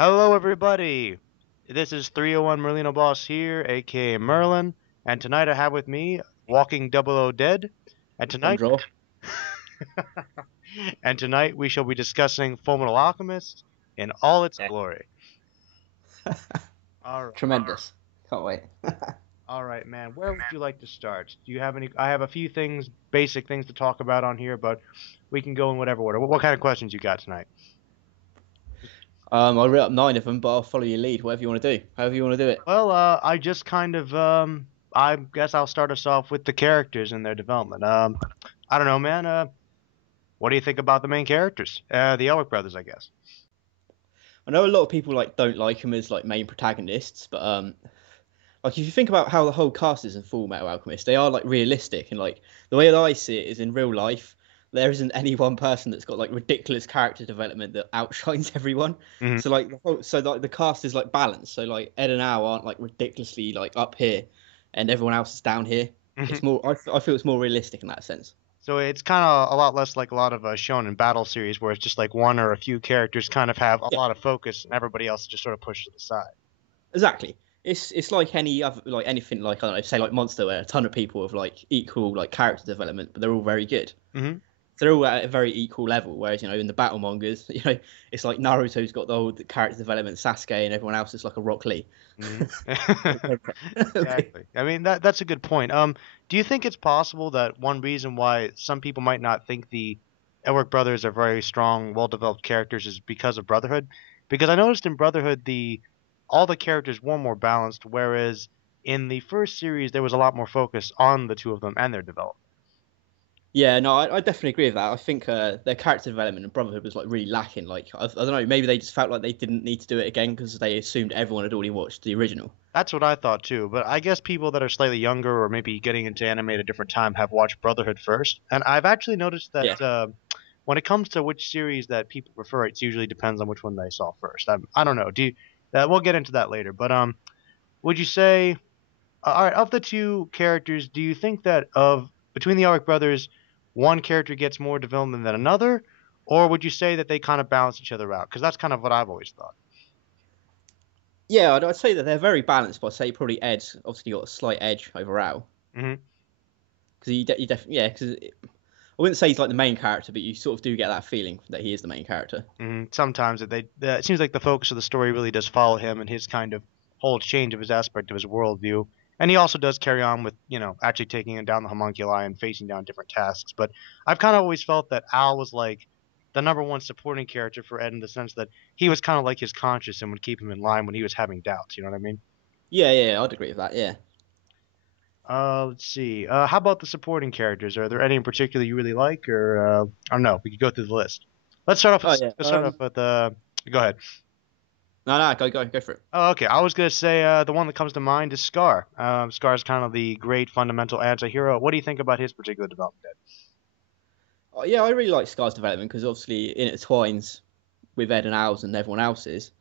Hello, everybody. This is 301 Merlino Boss here, aka Merlin, and tonight I have with me Walking Double O Dead, and tonight, Bonjour. and tonight we shall be discussing Fullmetal Alchemist in all its Yeah. glory. All right, Tremendous. Can't wait. all right, man. Where would you like to start? Do you have any? I have a few things, basic things to talk about on here, but we can go in whatever order. What kind of questions you got tonight? I read up 9 of them, but I'll follow your lead. Whatever you want to do. However you want to do it. Well, I just kind of, I guess I'll start us off with the characters and their development. I don't know, man. What do you think about the main characters? The Elric brothers, I guess. I know a lot of people don't like them as main protagonists, but if you think about how the whole cast is in Full Metal Alchemist, they are realistic and the way that I see it is in real life. There isn't any one person that's got ridiculous character development that outshines everyone. Hmm. So the cast is balanced. So Ed and Al aren't ridiculously up here, and everyone else is down here. Hmm. It's more. I feel it's more realistic in that sense. So it's kind of a lot less like a lot of shonen battle series where it's just like one or a few characters kind of have a Yeah. lot of focus and everybody else is just sort of pushed to the side. Exactly. It's like any other anything I don't know, say Monster, where a ton of people have equal character development, but they're all very good. Hmm. They're all at a very equal level. Whereas in the battle mangas, it's like Naruto's got the whole character development, Sasuke, and everyone else is like a Rock Lee. Hmm. Okay. Exactly. I mean that's a good point. Do you think it's possible that one reason why some people might not think the Elric brothers are very strong, well-developed characters is because of Brotherhood? Because I noticed in Brotherhood the all the characters were more balanced, whereas in the first series there was a lot more focus on the two of them and their development. Yeah, no, I definitely agree with that. I think their character development in Brotherhood was really lacking. I don't know, maybe they just felt like they didn't need to do it again because they assumed everyone had already watched the original. That's what I thought too, but I guess people that are slightly younger or maybe getting into anime at a different time have watched Brotherhood first, and I've actually noticed Yeah. that when it comes to which series that people prefer, it usually depends on which one they saw first. I don't know. We'll get into that later, but would you say, all right, of the two characters, do you think that of between the Elric brothers, one character gets more development than another, or would you say that they kind of balance each other out? Because that's kind of what I've always thought. Yeah, I'd say that they're very balanced, but I'd say probably Ed's obviously got a slight edge over Al. Hmm. Because you definitely, yeah, because I wouldn't say he's the main character, but you sort of do get that feeling that he is the main character. Sometimes it seems like the focus of the story really does follow him and his kind of whole change of his aspect of his worldview. And he also does carry on with, actually taking down the homunculi and facing down different tasks. But I've kind of always felt that Al was like the number one supporting character for Ed in the sense that he was kind of like his conscience and would keep him in line when he was having doubts. You know what I mean? Yeah, yeah, I'd agree with that. Yeah. Let's see. How about the supporting characters? Are there any in particular you really like, or I don't know? We could go through the list. Let's start off Oh with. yeah. Let's start off with. Go ahead. No, no, go for it. Oh, okay. I was gonna say the one that comes to mind is Scar. Scar's kind of the great fundamental anti-hero. What do you think about his particular development? Oh, yeah, I really like Scar's development because obviously it intertwines with Ed and Al's and everyone else's.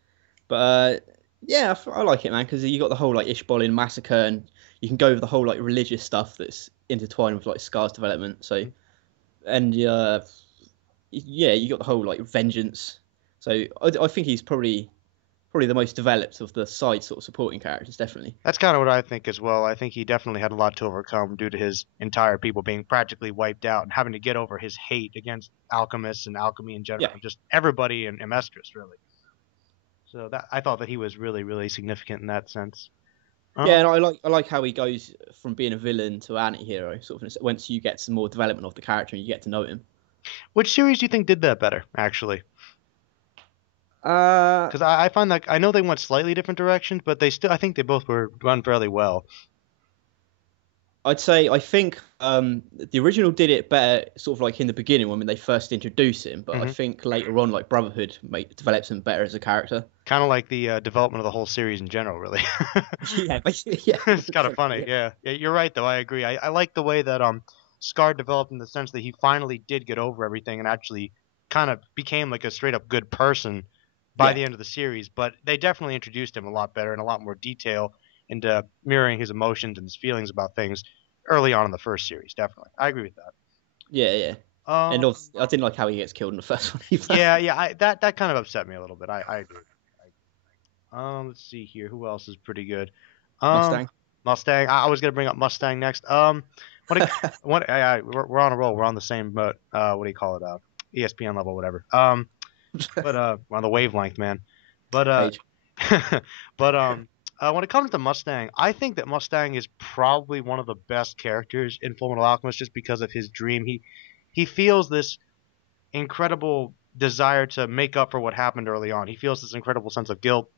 But yeah, I like it, man, because you got the whole Ishbolin massacre, and you can go over the whole religious stuff that's intertwined with Scar's development. So and yeah, you got the whole vengeance. So I think he's probably the most developed of the side sort of supporting characters, definitely. That's kind of what I think as well. I think he definitely had a lot to overcome due to his entire people being practically wiped out and having to get over his hate against alchemists and alchemy in general, Yeah, and just everybody in Amestris, really. So that I thought that he was really, really significant in that sense. yeah, Um, and I like how he goes from being a villain to an anti-hero, sort of once you get some more development of the character and you get to know him. which series do you think did that better, actually? Uh, Because I find that I know they went slightly different directions, but I think they both were run fairly well. I think the original did it better, sort of in the beginning when they first introduced him. But I Hmm. think later on, Brotherhood develops him better as a character. Kind of like the development of the whole series in general, really. Yeah, basically, yeah, It's kind of funny, yeah, yeah. Yeah, you're right though. I agree. I like the way that Scar developed in the sense that he finally did get over everything and actually kind of became like a straight up good person by yeah, the end of the series. But they definitely introduced him a lot better and a lot more detail into mirroring his emotions and his feelings about things early on in the first series. Definitely, I agree with that. yeah, yeah. And Um, obviously, I didn't like how he gets killed in the first one either. yeah, yeah. That kind of upset me a little bit. I agree. Let's see here. Who else is pretty good? Um, Mustang. Mustang. I was gonna bring up Mustang next. What? We're on a roll. We're on the same, but what do you call it? ESPN level, whatever. But we're on the wavelength, man. But Page. but when it comes to Mustang, I think that Mustang is probably one of the best characters in Fullmetal Alchemist, just because of his dream. He feels this incredible desire to make up for what happened early on. He feels this incredible sense of guilt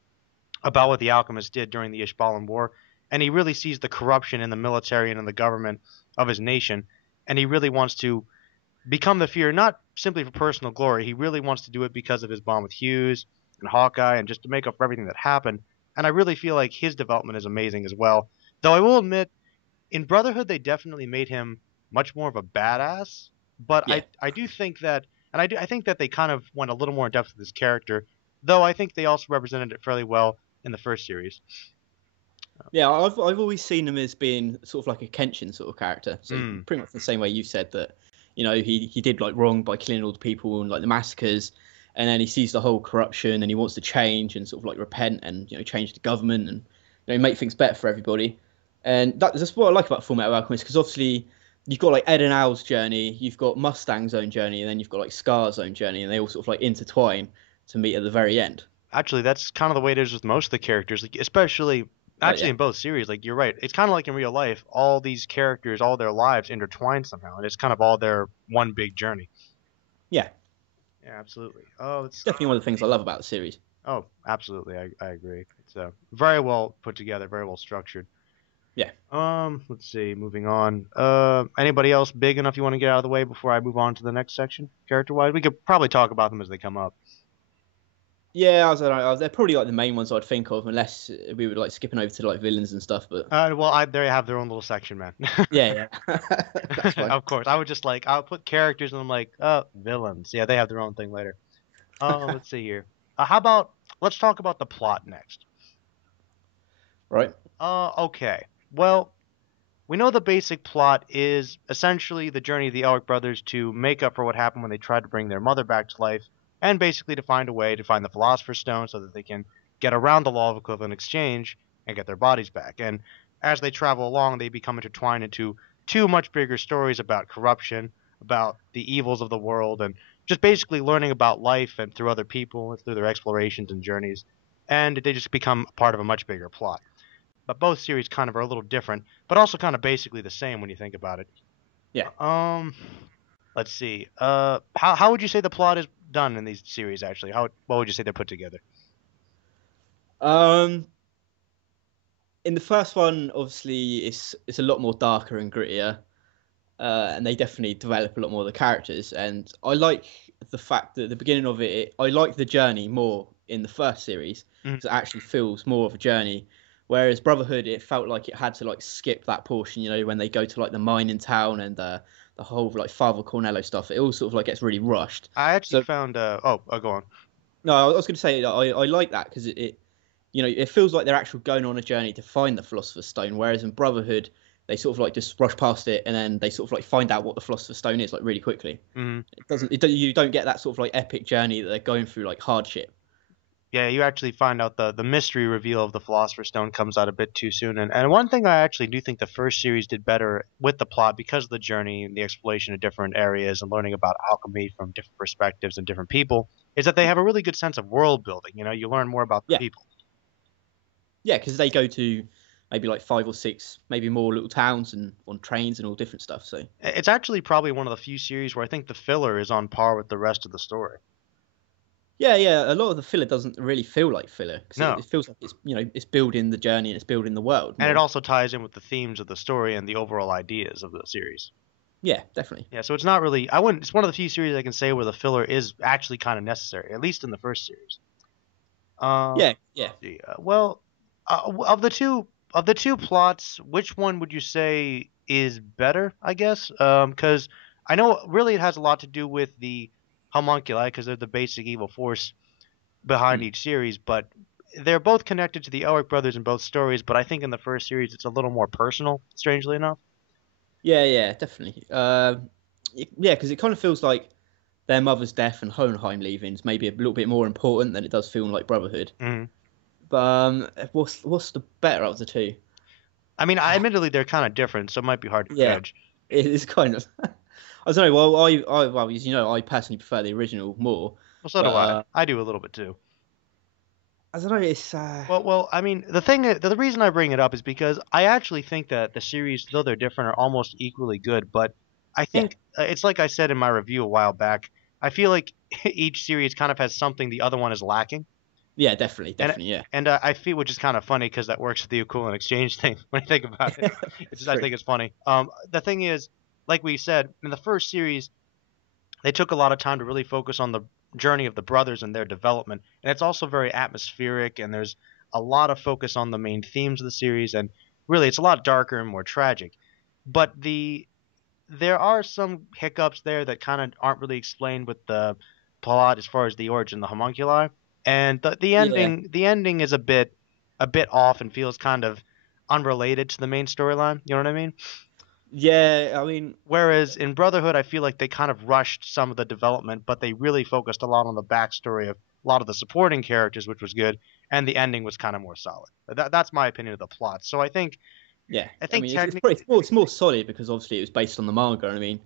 about what the alchemists did during the Ishbalan War, and he really sees the corruption in the military and in the government of his nation, and he really wants to become the Fear, not simply for personal glory. He really wants to do it because of his bond with Hughes and Hawkeye, and just to make up for everything that happened. And I really feel like his development is amazing as well. Though I will admit, in Brotherhood, they definitely made him much more of a badass. But Yeah. I do think that, I think that they kind of went a little more in depth with his character. Though I think they also represented it fairly well in the first series. Yeah, I've always seen him as being sort of like a Kenshin sort of character. So Mm. pretty much the same way you said that, he did like wrong by killing all the people and like the massacres, and then he sees the whole corruption and he wants to change and sort of like repent and change the government and make things better for everybody. And that's what I like about Fullmetal Alchemist, because obviously you've got like Ed and Al's journey, you've got Mustang's own journey, and then you've got like Scar's own journey, and they all sort of like intertwine to meet at the very end. Actually, that's kind of the way it is with most of the characters, like, especially Oh actually yeah, in both series. Like you're right, it's kind of like in real life. All these characters, all their lives intertwine somehow, and it's kind of all their one big journey. yeah, Yeah, absolutely. Oh, it's definitely one of the things I love about the series. absolutely. I agree. It's very well put together, very well structured. Yeah. Let's see. Moving on. Anybody else big enough you want to get out of the way before I move on to the next section, character-wise? We could probably talk about them as they come up. Yeah, I don't know. They're probably like the main ones I'd think of, unless we were like skipping over to like villains and stuff. But Well, they have their own little section, man. yeah, yeah, that's fine. Of course, I would just like I'll put characters and I'm like, villains. Yeah, they have their own thing later. Let's see here. How about let's talk about the plot next. Right. Okay. Well, we know the basic plot is essentially the journey of the Elric brothers to make up for what happened when they tried to bring their mother back to life, and basically to find a way to find the Philosopher's Stone so that they can get around the law of equivalent exchange and get their bodies back. And as they travel along, they become intertwined into two much bigger stories about corruption, about the evils of the world, and just basically learning about life and through other people, through their explorations and journeys. And they just become part of a much bigger plot. But both series kind of are a little different, but also kind of basically the same when you think about it. Yeah. Um, let's see. How would you say the plot is done in these series? Actually, what would you say they're put together? Um, in the first one, obviously, it's a lot more darker and grittier, and they definitely develop a lot more of the characters. And I like the fact that at the beginning of it, I like the journey more in the first series Mhm. because it actually feels more of a journey. Whereas Brotherhood, it felt like it had to like skip that portion. When they go to like the mine in town and the whole like Father Cornello stuff, it all sort of like gets really rushed. I actually So found. Go on. no, I was going to say I like that because it feels like they're actually going on a journey to find the Philosopher's Stone, whereas in Brotherhood they sort of like just rush past it and then they sort of like find out what the Philosopher's Stone is like really quickly. Hmm. You don't get that sort of like epic journey that they're going through like hardship. Yeah, you actually find out the mystery reveal of the Philosopher's Stone comes out a bit too soon. And one thing I actually do think the first series did better with the plot because of the journey and the exploration of different areas and learning about alchemy from different perspectives and different people is that they have a really good sense of world building. You learn more about the Yeah, people. yeah, because they go to maybe like 5 or 6, maybe more little towns and on trains and all different stuff. So It's actually probably one of the few series where I think the filler is on par with the rest of the story. yeah, yeah, a lot of the filler doesn't really feel like filler because No. it feels like it's building the journey and it's building the world And it more. also ties in with the themes of the story and the overall ideas of the series. Yeah, definitely. Yeah, so it's not really I wouldn't it's one of the few series I can say where the filler is actually kind of necessary, at least in the first series. Yeah, yeah. See, well, of the two plots, which one would you say is better? I guess, because I know really it has a lot to do with the homunculi, because they're the basic evil force behind Mm. each series. But they're both connected to the Elric brothers in both stories. But I think in the first series it's a little more personal, strangely enough. Yeah, yeah, definitely. Yeah, because it kind of feels like their mother's death and Hohenheim leaving is maybe a little bit more important than it does feel like Brotherhood. Mhm. But what's the better of the two? I mean, admittedly they're kind of different, so it might be hard to Yeah, judge. it is kind of. I don't know. Well, well, as you know, I personally prefer the original more. Well, so But do I. I do a little bit too. I don't know. It's Well, I mean, the reason I bring it up is because I actually think that the series, though they're different, are almost equally good. But I yeah, think it's like I said in my review a while back. I feel like each series kind of has something the other one is lacking, yeah, definitely, and definitely, yeah. I feel which is kind of funny because that works with the equivalent exchange thing when I think about it. It's I true. think it's funny. The thing is, like we said in the first series, they took a lot of time to really focus on the journey of the brothers and their development, and it's also very atmospheric, and there's a lot of focus on the main themes of the series, and really it's a lot darker and more tragic. But there are some hiccups there that kind of aren't really explained with the plot as far as the origin of the homunculi, and Yeah, the ending is a bit off and feels kind of unrelated to the main storyline. You know what I mean? yeah. I mean, Whereas in Brotherhood, I feel like they kind of rushed some of the development, but they really focused a lot on the backstory of a lot of the supporting characters, which was good, and the ending was kind of more solid. That's my opinion of the plot. So yeah. I I think mean, technically, it's more solid because obviously it was based on the manga. I mean,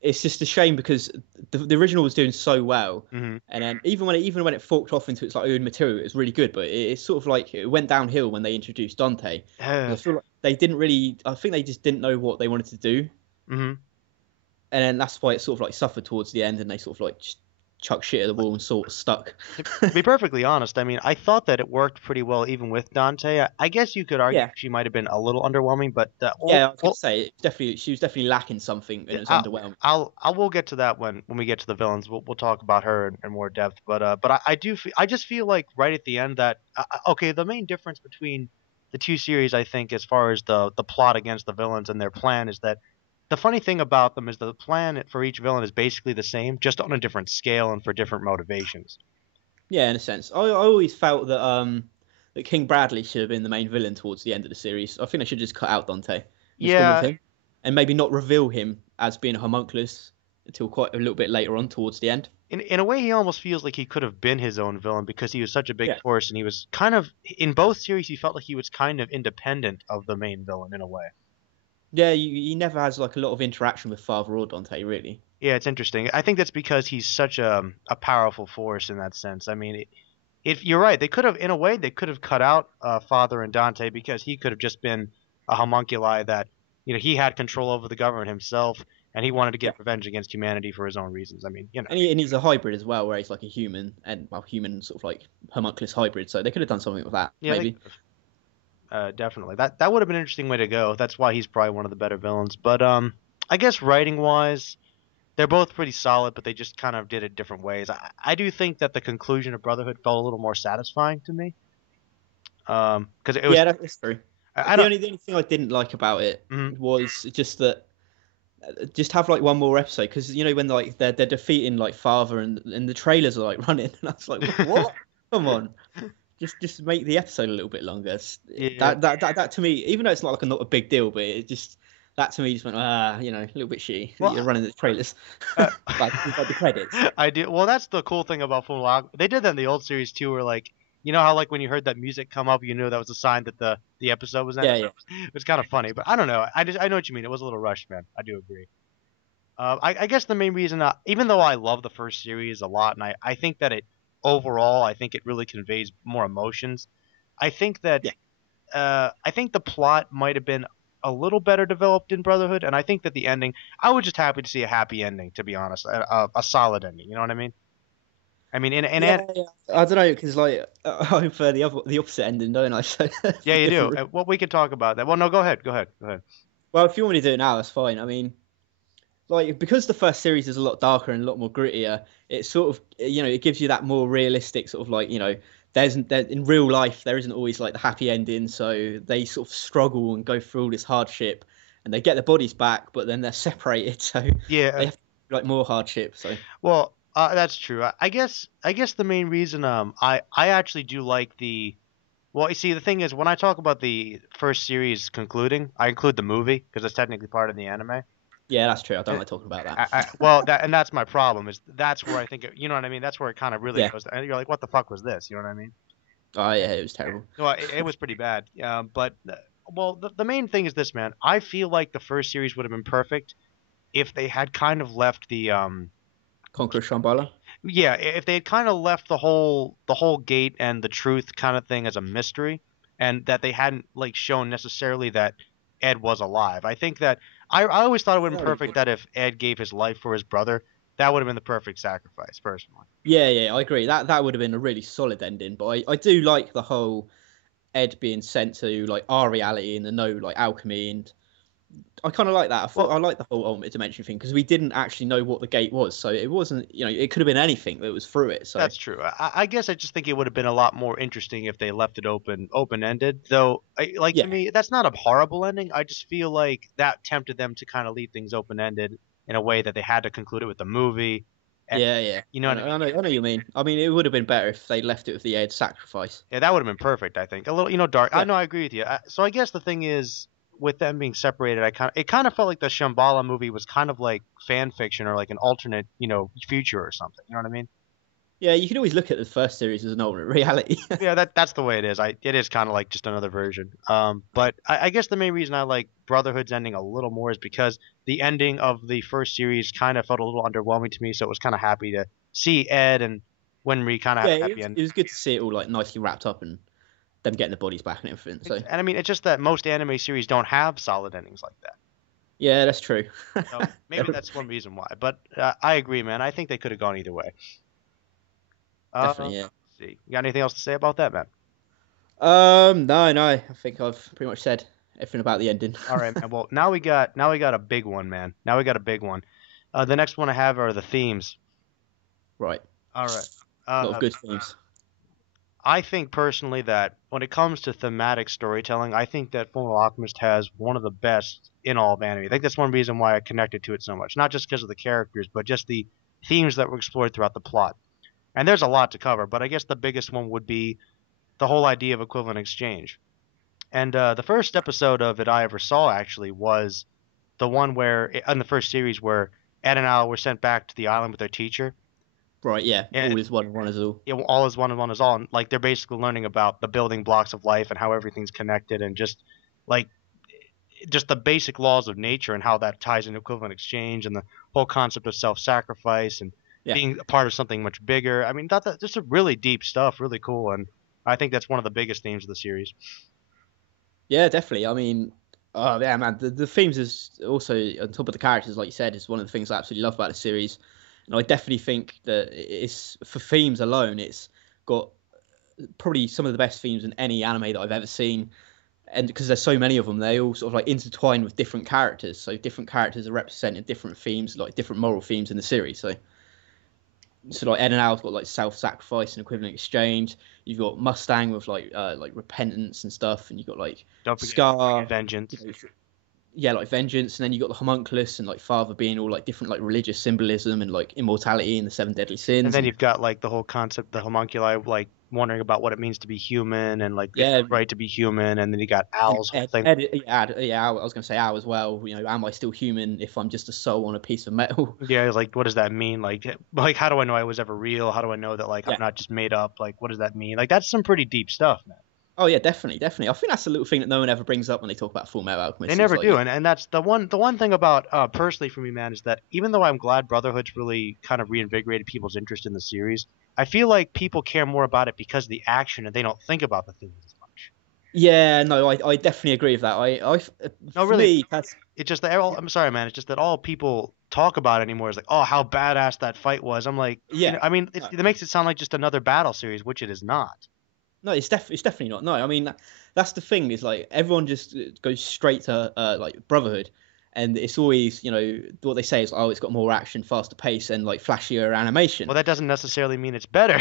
it's just a shame because the original was doing so well, hmm and then even when it forked off into its like own material, it was really good. But it's sort of like it went downhill when they introduced Dante. hmm I feel like they didn't really. I think they just didn't know what they wanted to do, and then that's why it sort of like suffered towards the end, and they sort of like just chuck shit at the wall and sort of stuck. To be perfectly honest, I mean, I thought that it worked pretty well even with Dante. I guess you could argue Yeah, she might have been a little underwhelming, but yeah, I was gonna say it's definitely she was definitely lacking something, and yeah, it was underwhelming. I will get to that when we get to the villains. We'll talk about her in more depth. But I just feel like right at the end that okay, the main difference between the two series, I think, as far as the plot against the villains and their plan is that the funny thing about them is the plan for each villain is basically the same, just on a different scale and for different motivations. Yeah, in a sense, I always felt that King Bradley should have been the main villain towards the end of the series. I think they should just cut out Dante and just gone with Yeah, him, and maybe not reveal him as being a homunculus until quite a little bit later on towards the end. in a way, he almost feels like he could have been his own villain because he was such a big Yeah. force, and he was kind of in both series. He felt like he was kind of independent of the main villain in a way. Yeah, he never has like a lot of interaction with Father or Dante, really. Yeah, it's interesting. I think that's because he's such a powerful force in that sense. I mean, if you're right, they could have, in a way, they could have cut out Father and Dante because he could have just been a homunculi that, he had control over the government himself, and he wanted to Yeah, get revenge against humanity for his own reasons. I mean, and he's a hybrid as well, where he's like a human and well, human sort of like homunculus hybrid. So they could have done something with that, yeah, they maybe. could have. Definitely. That would have been an interesting way to go. That's why he's probably one of the better villains. But I guess writing wise, they're both pretty solid, but they just kind of did it different ways. I do think that the conclusion of Brotherhood felt a little more satisfying to me. Because it was Yeah, that's true. I don't. The only thing I didn't like about it mhm. was just that just have like one more episode because you know when like they're defeating like Father and the trailers are like running and I was like what? Come on, just make the episode a little bit longer. Yeah. That to me, even though it's not like not a big deal, but it just that to me just went you know a little bit shitty that you're Well, running the trailers uh, like the credits. I do. Well, that's the cool thing about Fullmetal Alchemist. They did that in the old series too, where like how like when you heard that music come up, you knew that was a sign that the episode was ending. Yeah, yeah, It was kind of funny, but I don't know. I know what you mean. It was a little rushed, man. I do agree. I guess the main reason, even though I love the first series a lot, and I think that it overall, I think it really conveys more emotions. I think that yeah. I think the plot might have been a little better developed in Brotherhood, and I think that the ending, I was just happy to see a happy ending, to be honest, a solid ending. You know what I mean? I mean, Yeah, yeah. I don't know because like I prefer the opposite ending, don't I? So yeah, for you do. different. Well, we could talk about that. Well, no, go ahead, go ahead, go ahead. Well, if you want me to do it now, that's fine. I mean, like because the first series is a lot darker and a lot more grittier, it sort of it gives you that more realistic sort of like there in real life there isn't always like the happy ending, so they sort of struggle and go through all this hardship, and they get their bodies back, but then they're separated, so they Yeah, have like more hardship. So well, that's true. I guess the main reason I actually do like the well, you see, the thing is, when I talk about the first series concluding, I include the movie because it's technically part of the anime. yeah, that's true. I don't And like talking about that. well, that's my problem is that's where I think you know what I mean. That's where it kind of really Yeah, goes. And you're like, what the fuck was this? You know what I mean? Oh yeah, it was terrible. Well, it was pretty bad. But well, the main thing is this, man. I feel like the first series would have been perfect if they had kind of left the Conqueror Shambhala. yeah, if they had kind of left the whole gate and the truth kind of thing as a mystery, and that they hadn't like shown necessarily that Ed was alive. I think that I always thought it would have been Very perfect good. that if Ed gave his life for his brother, that would have been the perfect sacrifice, personally. Yeah, yeah, I agree. That would have been a really solid ending. But I do like the whole Ed being sent to like our reality and the no like alchemy, and I kind of like that. I thought Well, I like the whole alternate dimension thing because we didn't actually know what the gate was, so it wasn't it could have been anything that was through it. So that's true. I guess I just think it would have been a lot more interesting if they left it open ended. Though, like to yeah, me, that's not a horrible ending. I just feel like that tempted them to kind of leave things open ended in a way that they had to conclude it with the movie, and yeah, yeah. you know what I mean? I know what you mean. I mean, it would have been better if they left it with the Ed sacrifice. Yeah, that would have been perfect. I think a little, dark. I Yeah, know, I agree with you. So I guess the thing is, with them being separated, it kind of felt like the Shambhala movie was kind of like fan fiction or like an alternate, future or something. You know what I mean? yeah. You can always look at the first series as an alternate reality. Yeah, that's the way it is. It is kind of like just another version. But I guess the main reason I like Brotherhood's ending a little more is because the ending of the first series kind of felt a little underwhelming to me. So it was kind of happy to see Ed and Winry kind of have Yeah, a happy end. it was good to see it all like nicely wrapped up and them getting the bodies back and everything. So And I mean, it's just that most anime series don't have solid endings like that. yeah, that's true. So maybe that's one reason why. But I agree, man. I think they could have gone either way. Definitely, Let's yeah. see. You got anything else to say about that, man? No, no. I think I've pretty much said everything about the ending. All right, man. Well, now we got a big one, man. Now we got a big one. The next one I have are the themes. Right, All right. a lot of Uh, good themes. I think personally that when it comes to thematic storytelling, I think that Fullmetal Alchemist has one of the best in all of anime. I think that's one reason why I connected to it so much. Not just because of the characters, but just the themes that were explored throughout the plot. And there's a lot to cover, but I guess the biggest one would be the whole idea of equivalent exchange. And the first episode of it I ever saw actually was the one where in the first series where Ed and Al were sent back to the island with their teacher, Right, yeah. and All is one, one is all. all is one and one is all. And, like they're basically learning about the building blocks of life and how everything's connected, and like just the basic laws of nature and how that ties into equivalent exchange and the whole concept of self-sacrifice and Yeah, being a part of something much bigger. I mean, that just a really deep stuff, really cool, and I think that's one of the biggest themes of the series. yeah, definitely. I mean, oh yeah, man. The themes is also on top of the characters, like you said, is one of the things I absolutely love about the series. And I definitely think that it's for themes alone, it's got probably some of the best themes in any anime that I've ever seen. And because there's so many of them, they all sort of like intertwine with different characters. So different characters are represented different themes, like different moral themes in the series. So like Ed and Al's got like self-sacrifice and equivalent exchange. You've got Mustang with like repentance and stuff, and you've got like Don't forget Scar, you vengeance. know, yeah, like vengeance, and then you got the homunculus and like father being all like different like religious symbolism and like immortality and the seven deadly And sins, then and you've got like the whole concept, the homunculi, like wondering about what it means to be human and like yeah, right to be human. And then you got Al's whole thing. Yeah, I was gonna say Al as well. You know, am I still human if I'm just a soul on a piece of metal? Yeah, it's like what does that mean? Like how do I know I was ever real? How do I know that like I'm Yeah. not just made up? Like what does that mean? Like that's some pretty deep stuff, man. Oh yeah, definitely, definitely. I think that's a little thing that no one ever brings up when they talk about Full Metal They Alchemist. Is never like, do, and that's the one thing about personally for me, man, is that even though I'm glad Brotherhood's really kind of reinvigorated people's interest in the series, I feel like people care more about it because of the action and they don't think about the themes as much. yeah, no, I definitely agree with that. No, For really, me, that's it's just that I'm sorry, man. It's just that all people talk about anymore is like, oh, how badass that fight was. I'm like, yeah. I mean, No, it makes it sound like just another battle series, which it is not. no, it's definitely not. No, I mean that's the thing is like everyone just goes straight to like Brotherhood, and it's always what they say is oh it's got more action, faster pace, and like flashier animation. Well, that doesn't necessarily mean it's better.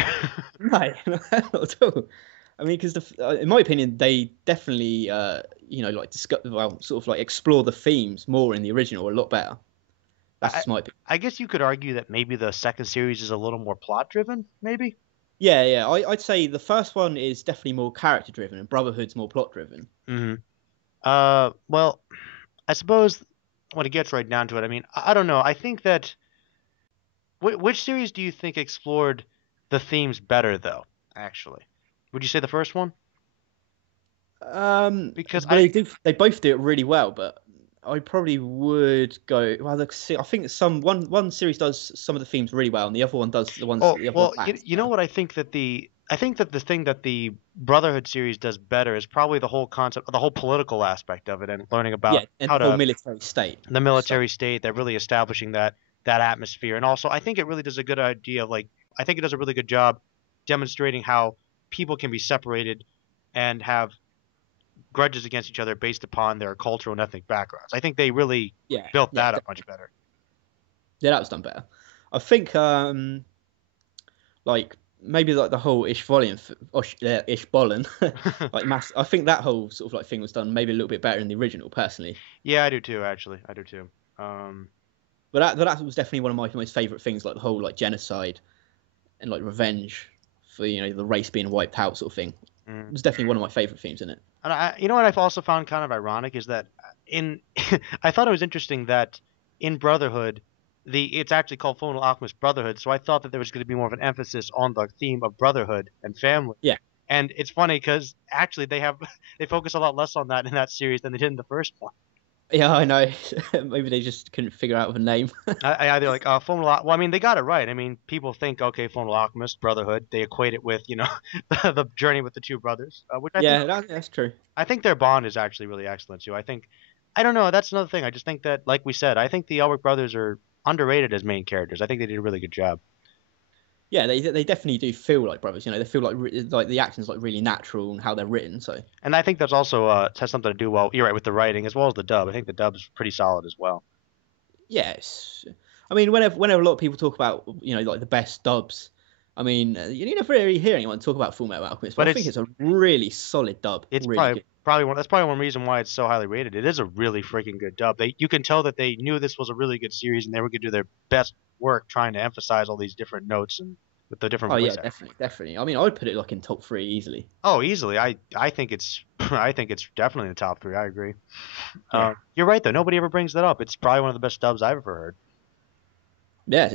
No, not at all. I mean, because in my opinion, they definitely like discuss well sort of like explore the themes more in the original a lot better. That's I, just my opinion. I guess you could argue that maybe the second series is a little more plot driven, maybe. Yeah, yeah. I'd say the first one is definitely more character driven, and Brotherhood's more plot driven. Hmm. Well, I suppose when it gets right down to it, I mean, I don't know. I think that which series do you think explored the themes better, though? Actually. Would you say the first one? Because But they both do it really well. But I probably would go. Well, let's see. I think one series does some of the themes really well, and the other one does Oh, the other one well, lacks. you know what I think that the thing that the Brotherhood series does better is probably the whole concept, the whole political aspect of it, and learning Yeah, about and how the whole to military state the stuff. military state, that really establishing that atmosphere. And also, I think it really does a good idea of, like, I think it does a really good job demonstrating how people can be separated and have grudges against each other based upon their cultural and ethnic backgrounds. I think they really Yeah, built yeah, that up much better. yeah. That was done better. I think like maybe like the whole Ishbolin, like mass. I think that whole sort of like thing was done maybe a little bit better in the original, personally. Yeah, I do too. Actually, I do too. Um, But that was definitely one of my most favorite things, like the whole like genocide and like revenge for the race being wiped out sort of thing. It mm. was definitely one of my favorite themes in it. And you know what I've also found kind of ironic is that in I thought it was interesting that in Brotherhood, it's actually called Fullmetal Alchemist Brotherhood. So I thought that there was going to be more of an emphasis on the theme of brotherhood and family. Yeah, And it's funny because actually they focus a lot less on that in that series than they did in the first one. yeah, I know. Maybe they just couldn't figure out a name. I either like well, I mean, they got it right. I mean, people think, okay, Fullmetal Alchemist Brotherhood, they equate it with the journey with the two brothers, which Yeah, that's true. I think their bond is actually really excellent too. I don't know, that's another thing. I just think that, like we said, I think the Elric brothers are underrated as main characters. I think they did a really good job. Yeah, they definitely do feel like brothers. They feel like the acting's like really natural and how they're written. So And I think that's also has something to do, well, you're right, with the writing as well as the dub. I think the dub's pretty solid as well. yes, I mean whenever a lot of people talk about like the best dubs, I mean you never really hear anyone talk about Fullmetal Alchemist, but But I think it's a really solid dub, it's really good. probably one that's probably one reason why it's so highly rated. It is a really freaking good dub. You can tell that they knew this was a really good series and they were going to do their best work trying to emphasize all these different notes and with the different Oh voice yeah, acting. definitely. I mean, I'd put it like in top three easily. Oh, easily. I think it's I think it's definitely in the top three. I agree. Yeah, You're right though. Nobody ever brings that up. It's probably one of the best dubs I've ever heard. yeah.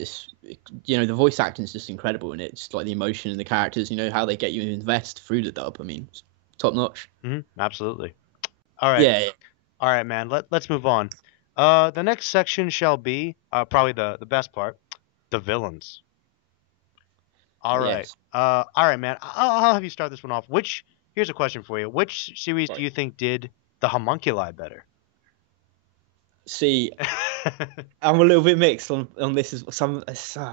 The voice acting is just incredible, and it's like the emotion and the characters. How they get you to invest through the dub. I mean, it's top notch. Absolutely. All right. Yeah, All right, man. Let's move on. The next section shall be probably the best part, the villains. All right. yes. All right, man. I'll have you start this one off. Here's a question for you. Which series do Right. you think did the homunculi better? See, I'm a little bit mixed on this. I'm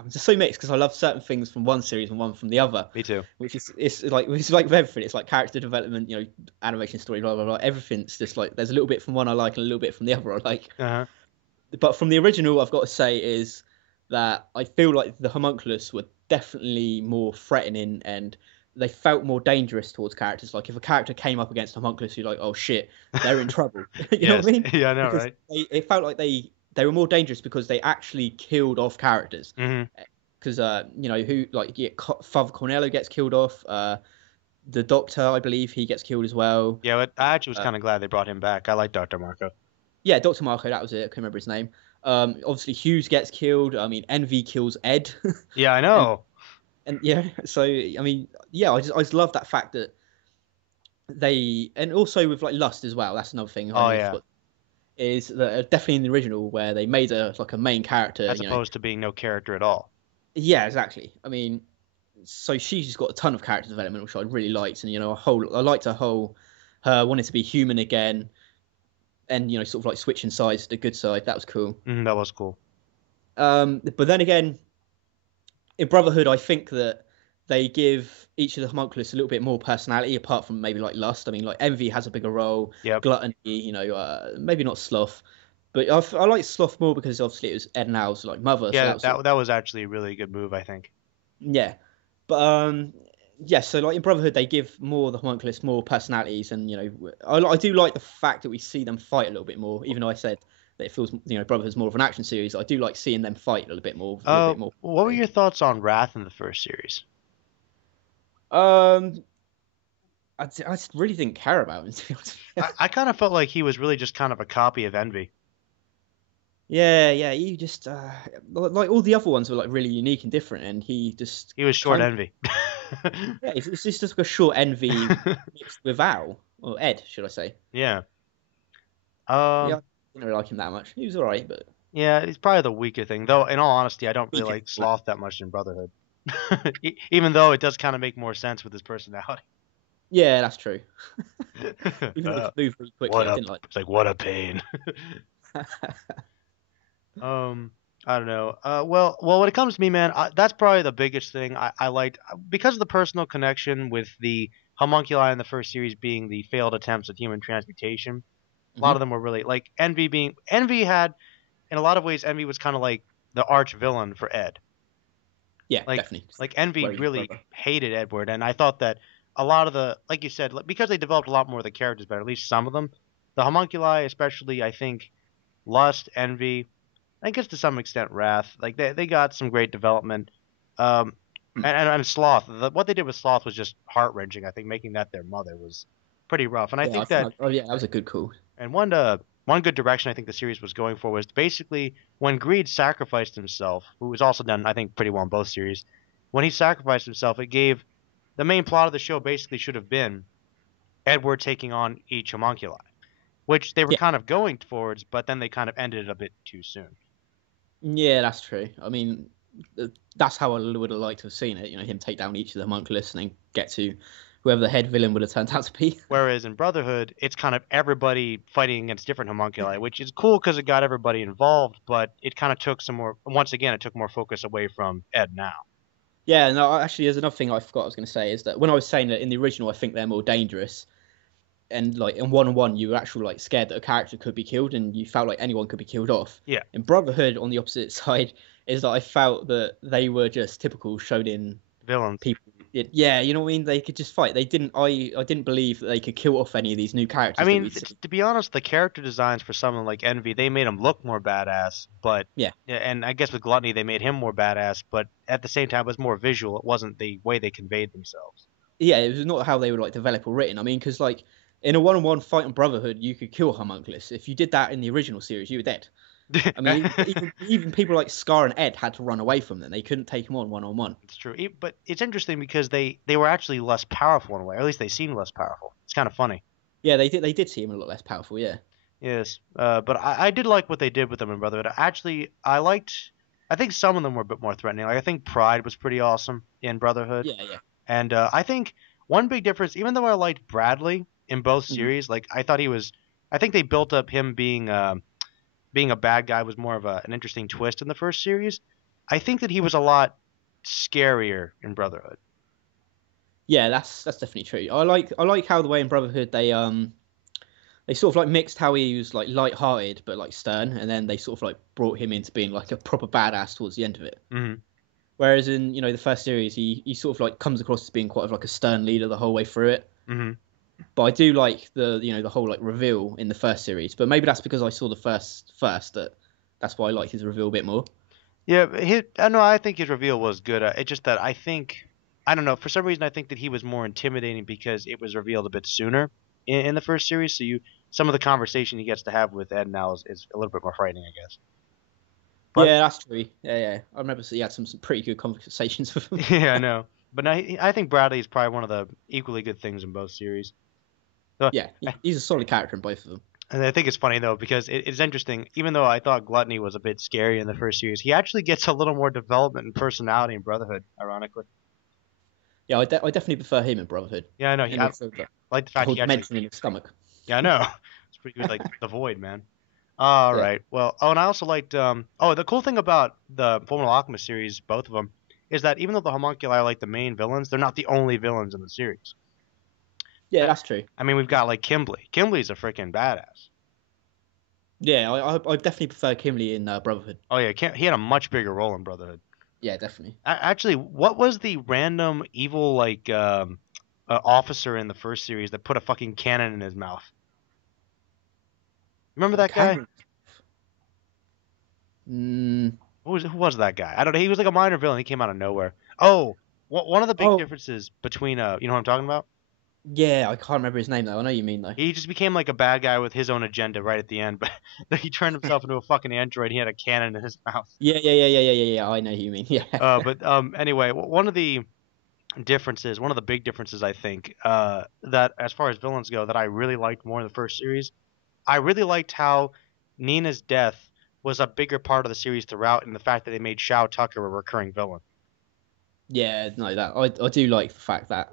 just so mixed because I love certain things from one series and one from the other, Me too. which is it's like with everything. It's like character development, animation story, blah blah blah. Everything's just like there's a little bit from one I like and a little bit from the other I like. Uh-huh. But from the original, I've got to say is that I feel like the homunculus were definitely more threatening and they felt more dangerous towards characters. Like if a character came up against a homunculus, you're like, oh shit, they're in trouble. You know what Yes. I mean? Yeah, I know, Because right? it felt like they were more dangerous because they actually killed off characters. hmm Because who like Father Cornello gets killed off. The Doctor, I believe, he gets killed as well. Yeah, but I actually was Uh, kind of glad they brought him back. I like Dr. Marco. Yeah, Dr. Marco, that was it. I can't remember his name. Obviously Hughes gets killed. I mean, Envy kills Ed, Yeah, I and know. yeah. So I mean, yeah, I just love that fact that and also with like Lust as well. That's another thing I Oh nearly yeah. forgot. Is that definitely in the original where they made a like a main character. As opposed to being no character at all. Yeah, exactly. I mean, so she's just got a ton of character development, which I really liked, and I liked her wanting to be human again, and sort of like switching sides to the good side. That was cool. That was cool. But then again, in Brotherhood, I think that they give each of the homunculus a little bit more personality, apart from maybe like Lust. I mean, like Envy has a bigger role, Yep. Gluttony, maybe not Sloth, but I like Sloth more because obviously it was Ed and Al's like mother, so Yeah, that was sort of, that was actually a really good move, I think. yeah. But yeah, so like in Brotherhood, they give more the homunculus more personalities, and I do like the fact that we see them fight a little bit more, even though I said that it feels Brotherhood's more of an action series. I do like seeing them fight a little bit more, with a bit more. What were your thoughts on Wrath in the first series? Um, I just really didn't care about him, to be honest. I kind of felt like he was really just kind of a copy of Envy. Yeah, he just like all the other ones were like really unique and different, and he just He was short kind of Envy. Yeah, it's just like a short Envy mixed with Al or Ed, should I say? Yeah. Yeah, Um. I didn't really like him that much. He was alright, but Yeah, it's probably the weaker thing. Though, in all honesty, I don't really weaker. like Sloth that much in Brotherhood. Even though it does kind of make more sense with his personality. Yeah, that's true. Even though he uh, could move really quickly, what I a didn't like. it's like what a pain. Um, I don't know. Well, when it comes to me, man, that's probably the biggest thing I liked because of the personal connection with the homunculi in the first series being the failed attempts at human transmutation. A lot of Hmm. them were really like Envy had in a lot of ways Envy was kind of like the arch villain for Ed. Yeah, Like definitely. Envy Where he's really brother. hated Edward, and I thought that a lot of the like you said because they developed a lot more of the characters, but at least some of them, the homunculi especially, I think Lust, Envy, I guess to some extent Wrath. Like they got some great development. Um, Hmm. and Sloth, what they did with Sloth was just heart wrenching. I think making that their mother was pretty rough. And I Yeah, I think think. that Oh, yeah, that was a good call. and one good direction I think the series was going for was basically when Greed sacrificed himself, who was also done I think pretty well in both series. When he sacrificed himself, it gave the main plot of the show basically should have been Edward taking on each homunculi, which they were Yeah, kind of going towards, but then they kind of ended it a bit too soon. yeah, that's true. I mean, that's how I would have liked to have seen it. You know, him take down each of the homunculus and then get to whoever the head villain would have turned out to be. Whereas in Brotherhood, it's kind of everybody fighting against different homunculi, which is cool because it got everybody involved, but it kind of took some more, once again, it took more focus away from Ed now. Yeah, no, actually, there's another thing I forgot I was going to say is that when I was saying that in the original, I think they're more dangerous, and like in one you were actually like scared that a character could be killed, and you felt like anyone could be killed off. Yeah, In Brotherhood, on the opposite side, is that I felt that they were just typical shonen villains. people. Yeah, you know what I mean? They could just fight. They didn't. I didn't believe that they could kill off any of these new I characters that mean, we'd seen. to be honest, the character designs for someone like Envy, they made him look more badass, but Yeah, yeah, and I guess with Gluttony, they made him more badass, but at the same time, it was more visual. It wasn't the way they conveyed themselves. yeah. It was not how they were like developed or written. I mean, because like in a one-on-one fight in Brotherhood, you could kill Homunculus. If you did that in the original series, you were dead. I mean, even people like Scar and Ed had to run away from them. They couldn't take him on one-on-one. It's true, but it's interesting because they were actually less powerful in a way, or at least they seemed less powerful. It's kind of funny. Yeah, they did. They did seem a lot less powerful. Yeah. Yes, but I did like what they did with them in Brotherhood. Actually, I liked. I think some of them were a bit more threatening. Like I think Pride was pretty awesome in Brotherhood, Yeah, yeah. and I think one big difference, even though I liked Bradley in both Hmm. series, like I thought he was. I think they built up him being a bad guy was more of an interesting twist in the first series. I think that he was a lot scarier in Brotherhood. Yeah, that's definitely true. I like how the way in Brotherhood they sort of like mixed how he was like light-hearted but like stern, and then they sort of like brought him into being like a proper badass towards the end of it. Hmm. Whereas in the first series, he sort of like comes across as being quite of like a stern leader the whole way through it. Hmm. But I do like the whole like reveal in the first series. But maybe that's because I saw the first that that's why I liked his reveal a bit more. Yeah, I know. I think his reveal was good. It's just that I think I don't know. For some reason, I think that he was more intimidating because it was revealed a bit sooner in the first series. So some of the conversation he gets to have with Ed now is a little bit more frightening, I guess. But Yeah, that's true. Yeah, yeah. I remember he had some pretty good conversations with him. yeah, I know. But no, I think Bradley is probably one of the equally good things in both series. So, Yeah, he's a solid character in both of them. and I think it's funny though because it's interesting. Even though I thought Gluttony was a bit scary in the first series, he actually gets a little more development and personality in Brotherhood. Ironically, Yeah, I definitely prefer him in Brotherhood. yeah, I know. Him I with the like the fact whole he actually. dimension in his stomach. Yeah, I know. It's pretty good, like the Void, man. All Yeah. right. Well, oh, and I also liked. Oh, the cool thing about the Fullmetal Alchemist series, both of them, is that even though the homunculi are like the main villains, they're not the only villains in the series. Yeah, that's true. I mean, we've got like Kimberly. Kimberly's a freaking badass. Yeah, I definitely prefer Kimberly in Brotherhood. Oh yeah, he had a much bigger role in Brotherhood. Yeah, definitely. Actually, what was the random evil like officer in the first series that put a fucking cannon in his mouth? Remember Put a that guy? cannon. Mm, Who was that guy? I don't know. He was like a minor villain. He came out of nowhere. Oh, one of the big oh, differences between you know what I'm talking about? yeah, I can't remember his name though. I know you mean though. He just became like a bad guy with his own agenda right at the end, but he turned himself into a fucking android. He had a cannon in his mouth. Yeah, yeah, yeah, yeah, yeah, yeah, yeah. I know who you mean. Yeah. But anyway, one of the differences, one of the big differences I think, that as far as villains go, that I really liked more in the first series, I really liked how Nina's death was a bigger part of the series throughout, and the fact that they made Shao Tucker a recurring villain. Yeah, no, that I do like the fact that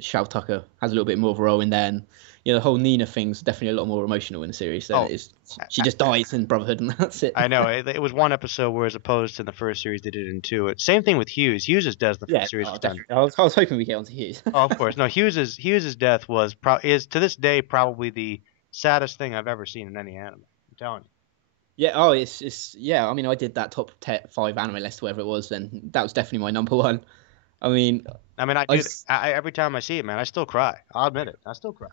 Shao Tucker has a little bit more of a role in there, and the whole Nina thing's definitely a lot more emotional in the series than Oh, it is. She just dies in Brotherhood, and that's it. I know it was one episode, where as opposed to the first series they did it in two. Same thing with Hughes. Hughes's death in the Yeah, first series oh, was done. definitely. I was hoping we get onto Hughes. Oh, of course. No, Hughes's death is to this day probably the saddest thing I've ever seen in any anime. I'm telling you. Yeah, oh, it's yeah. I mean, I did that top 5 anime list, whatever it was, and that was definitely my number one. I mean, I mean, I every time I see it, man, I still cry. I'll admit it. I still cry.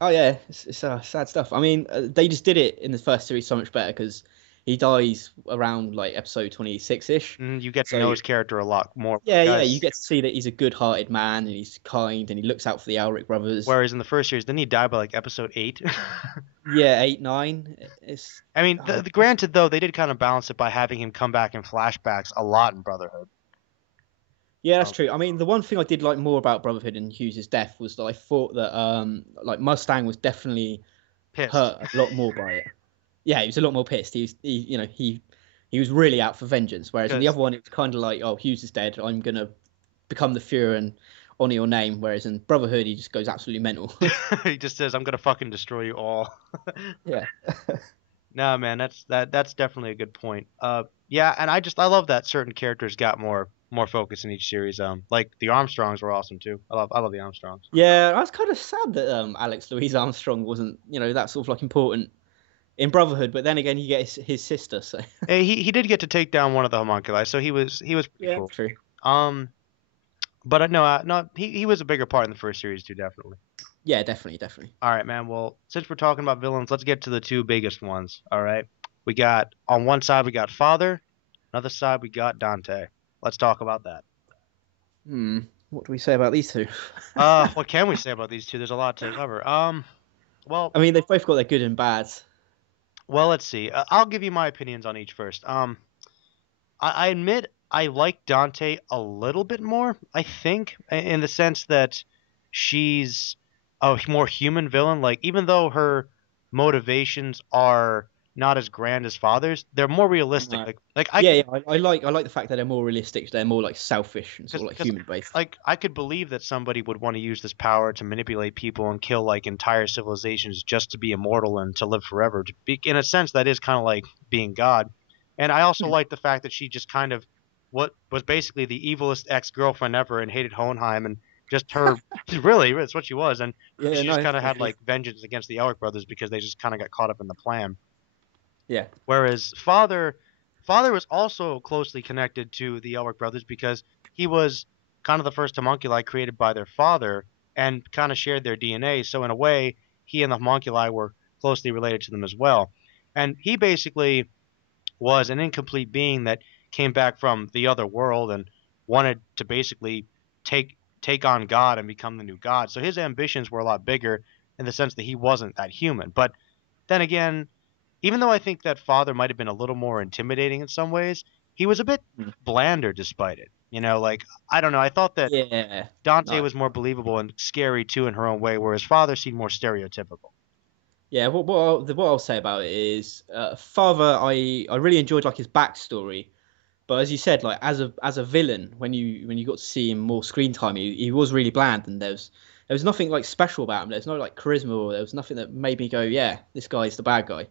oh yeah, it's sad stuff. I mean, they just did it in the first series so much better because he dies around like episode 26 ish. You get to So know his character a lot more, yeah, you guys. get to see that he's a good-hearted man and he's kind and he looks out for the Elric brothers. Whereas in the first series, didn't he die by like episode 8? Yeah, 8, 9. It's I mean, granted though, they did kind of balance it by having him come back in flashbacks a lot in Brotherhood. yeah, that's Oh, true. I mean, the one thing I did like more about Brotherhood and Hughes' death was that I thought that like Mustang was definitely pissed. hurt a lot more by it. Yeah, he was a lot more pissed. He was really out for vengeance. Whereas in the Because other one, it was kind of like, oh, Hughes is dead. I'm gonna become the Fuhrer and honor your name. Whereas in Brotherhood, he just goes absolutely mental. he just says, "I'm gonna fucking destroy you all." Yeah. No, man, that's definitely a good point. Yeah, and I love that certain characters got more focus in each series. Like the Armstrongs were awesome too. I love the Armstrongs. Yeah, I was kind of sad that Alex Louise Armstrong wasn't, that sort of like important in Brotherhood. But then again, he gets his sister, so He did get to take down one of the homunculi, so he was pretty yeah, cool. true. Um, but no, no, he was a bigger part in the first series too, definitely. Yeah, definitely, definitely. All right, man. Well, since we're talking about villains, let's get to the two biggest ones. All right, we got on one side we got Father, another side we got Dante. Let's talk about that. What do we say about these two? What can we say about these two? There's a lot to cover. Well, I mean, they've both got their good and bads. well, let's see. I'll give you my opinions on each first. I admit I like Dante a little bit more. I think in the sense that she's a more human villain. Like even though her motivations are not as grand as Father's, they're more realistic. No. Like Yeah, yeah, I like the fact that they're more realistic. They're more like selfish and sort of like because human based. like I could believe that somebody would want to use this power to manipulate people and kill like entire civilizations just to be immortal and to live forever. In a sense, that is kind of like being God. And I also like the fact that she just kind of what was basically the evilest ex-girlfriend ever and hated Hohenheim and just her really that's what she was, and Yeah, she just no, kind of had definitely. like vengeance against the Elric brothers because they just kind of got caught up in the plan. Yeah, Whereas Father was also closely connected to the Elric brothers because he was kind of the first homunculi created by their father and kind of shared their DNA. So in a way, he and the homunculi were closely related to them as well. And he basically was an incomplete being that came back from the other world and wanted to basically take on God and become the new God. So his ambitions were a lot bigger in the sense that he wasn't that human. But then again, even though I think that Father might have been a little more intimidating in some ways, he was a bit Mm. blander despite it. Like I don't know, I thought that Yeah, Dante no, was more believable and scary too in her own way, whereas Father seemed more stereotypical. yeah. What I'll say about it is, Father, I really enjoyed like his backstory. But as you said, like as a villain, when you got to see him more screen time, he was really bland, and there was nothing like special about him. There's no like charisma, or there was nothing that made me go, yeah, this guy's the bad guy.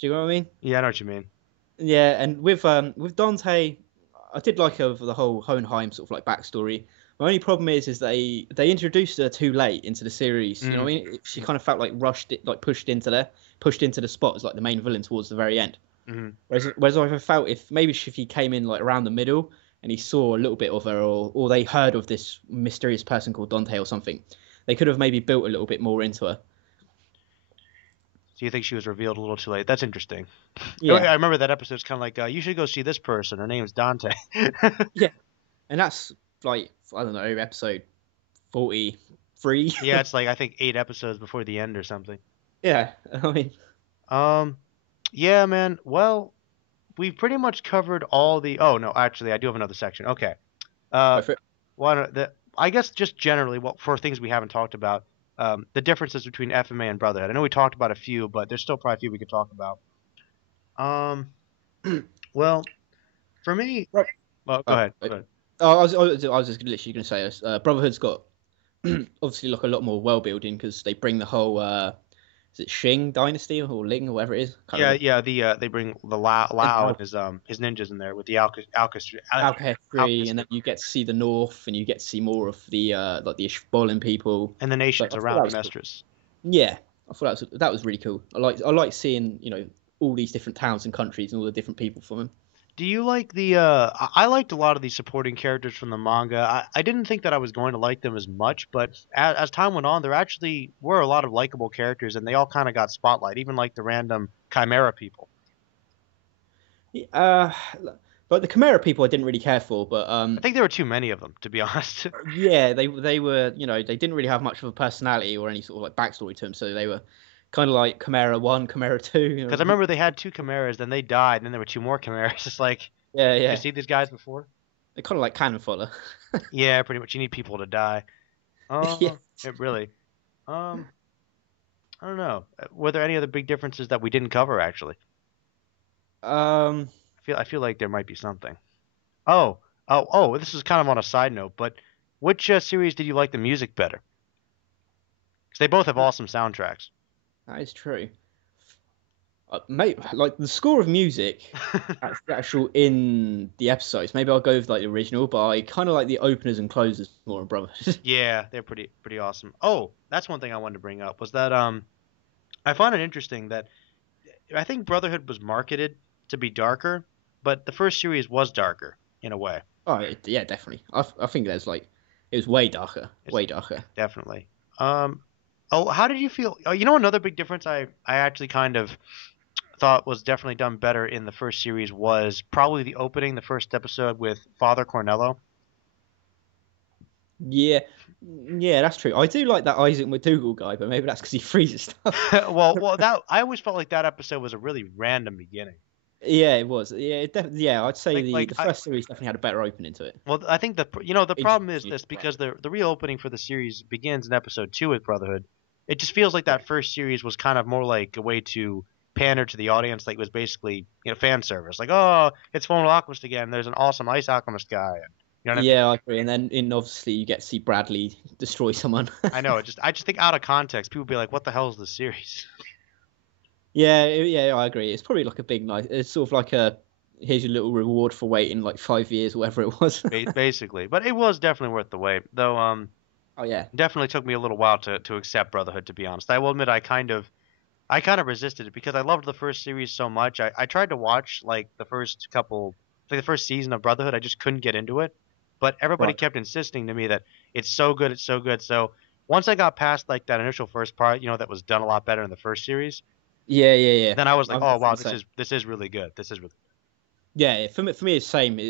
Do you know what I mean? Yeah, I know what you mean. Yeah, and with Dante, I did like the whole Hohenheim sort of like backstory. My only problem is they introduced her too late into the series. You know Mm, what I mean? She kind of felt like rushed it, like pushed into the spot as like the main villain towards the very end. mm. Whereas I felt if he came in like around the middle and he saw a little bit of her, or they heard of this mysterious person called Dante or something, they could have maybe built a little bit more into her. So you think she was revealed a little too late? That's interesting. Yeah, I remember that episode. It's kind of like you should go see this person. Her name's Dante. yeah, and that's like I don't know, episode 43. Yeah, it's like I think 8 episodes before the end or something. Yeah, I mean, Um, yeah, man. Well, we've pretty much covered all the. Oh no, actually, I do have another section. Okay. go Uh, for it. I guess just generally, what for things we haven't talked about, the differences between FMA and Brotherhood. I know we talked about a few, but there's still probably a few we could talk about. Um, well, for me, Right. well, go Oh, ahead. Go ahead. I was just literally going to say this. Brotherhood's got obviously like a lot more world building because they bring the whole is it Shing dynasty or Ling or whatever it is? Can't Yeah, remember. yeah. They bring the Lao And and his ninjas in there with the Alchemy, and alchemy then you get to see the North, and you get to see more of the like the Ishbolin people. and the So nations I thought that around was cool. Amestris. Yeah, I thought that was really cool. I like seeing all these different towns and countries and all the different people from them. Do you like the? I liked a lot of these supporting characters from the manga. I didn't think that I was going to like them as much, but as time went on, there actually were a lot of likable characters, and they all kind of got spotlight. Even like the random Chimera people. Uh, like the Chimera people, I didn't really care for, but I think there were too many of them, to be honest. yeah, they were they didn't really have much of a personality or any sort of like backstory to them, so they were kind of like Chimera One, Chimera Two. Because I remember they had two Chimeras, then they died, and then there were two more Chimeras. It's like, Yeah, did you yeah, see these guys before? they're kind of like cannon fodder. Yeah, pretty much. You need people to die. Yeah. Really. Um, I don't know. Were there any other big differences that we didn't cover actually? Um. I feel like there might be something. This is kind of on a side note, but which series did you like the music better? 'Cause they both have awesome soundtracks. That is true. Mate, like the score of music, actual in the episodes. Maybe I'll go with like the original, but I kind of like the openers and closers more in Brotherhood. Yeah, they're pretty awesome. Oh, that's one thing I wanted to bring up was that I find it interesting that I think Brotherhood was marketed to be darker, but the first series was darker in a way. Oh yeah, definitely. I think there's like it was way darker, It's way darker. definitely. Um, oh, how did you feel? Oh, you know another big difference I actually kind of thought was definitely done better in the first series was probably the opening, the first episode with Father Cornello. Yeah, yeah, that's true. I do like that Isaac McDougal guy, but maybe that's because he freezes stuff. Well, that I always felt like that episode was a really random beginning. Yeah, it was. Yeah, yeah. I'd say Like the like the I first series definitely had a better opening to it. well, I think the problem is Introducing you this to because Brotherhood. the real opening for the series begins in episode 2 with Brotherhood. It just feels like Right. that first series was kind of more like a way to pander to the audience, like it was basically fan service. Like, oh, it's Fullmetal Alchemist again. There's an awesome ice alchemist guy. And, you know what I mean? Yeah, I agree. And then in obviously you get to see Bradley destroy someone. I know. I just think out of context, people be like, "What the hell is this series?" Yeah, yeah, I agree. It's probably like a big nice. It's sort of like a here's your little reward for waiting like 5 years or whatever it was. Basically, but it was definitely worth the wait. Though, Oh yeah, definitely took me a little while to accept Brotherhood. To be honest, I will admit I kind of resisted it because I loved the first series so much. I tried to watch like the first season of Brotherhood. I just couldn't get into it. But everybody right. kept insisting to me that it's so good, it's so good. So once I got past like that initial first part, that was done a lot better in the first series, Yeah, yeah, yeah. then I was like, I'm oh definitely wow, the same. this is really good. This is really Yeah, yeah, for me, it's the same.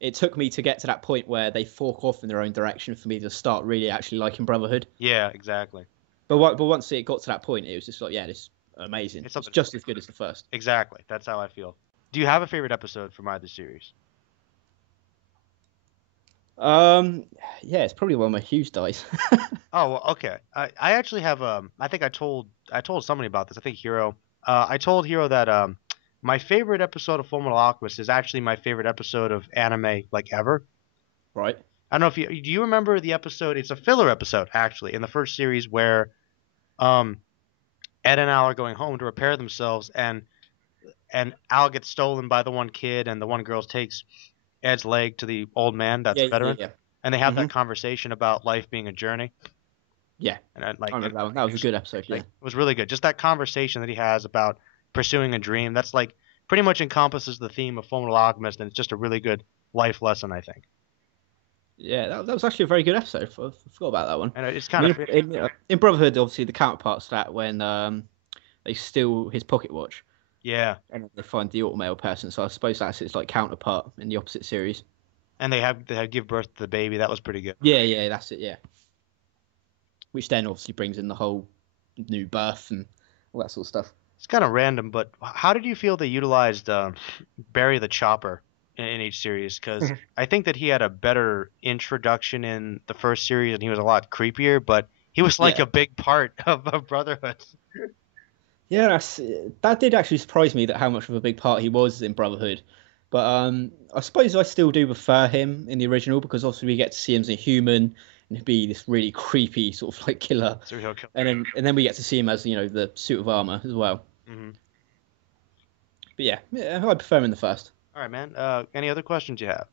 It took me to get to that point where they fork off in their own direction for me to start really actually liking Brotherhood. yeah, exactly. But once it got to that point, it was just like, yeah, this is amazing. It's It's something just as good as the first. exactly. That's how I feel. Do you have a favorite episode from either series? Um, yeah, it's probably one where Hughes dies. Oh, well, okay. I actually have I think I told somebody about this. I think Hero. I told Hero that my favorite episode of Fullmetal Alchemist is actually my favorite episode of anime like ever. Right. I don't know if do you remember the episode? It's a filler episode actually in the first series where um Ed and Al are going home to repair themselves and Al gets stolen by the one kid and the one girl takes Ed's leg to the old man that's Yeah, a yeah, veteran yeah. and they have Hmm. that conversation about life being a journey Yeah, and I, I like remember that one. That was a good episode. like Yeah. it was really good. Just that conversation that he has about pursuing a dream. That's like pretty much encompasses the theme of Fullmetal Alchemist, and it's just a really good life lesson, I think. Yeah, that was actually a very good episode. I forgot about that one. And it's I kind mean, of in Brotherhood, obviously the counterparts to that when they steal his pocket watch yeah, and they find the automail person. So I suppose that's its like counterpart in the opposite series. and they have give birth to the baby. That was pretty good. Yeah, yeah, that's it. Yeah, which then obviously brings in the whole new birth and all that sort of stuff. It's kind of random, but how did you feel they utilized Barry the Chopper? in each series because I think that he had a better introduction in the first series and he was a lot creepier, but he was like Yeah. a big part of Brotherhood. Yeah, that did actually surprise me that how much of a big part he was in Brotherhood. But I suppose I still do prefer him in the original because obviously we get to see him as a human and be this really creepy sort of like killer, Serial killer. and then we get to see him as the suit of armor as well. Hmm. But yeah, I prefer him in the first. All right, man. Any other questions you have?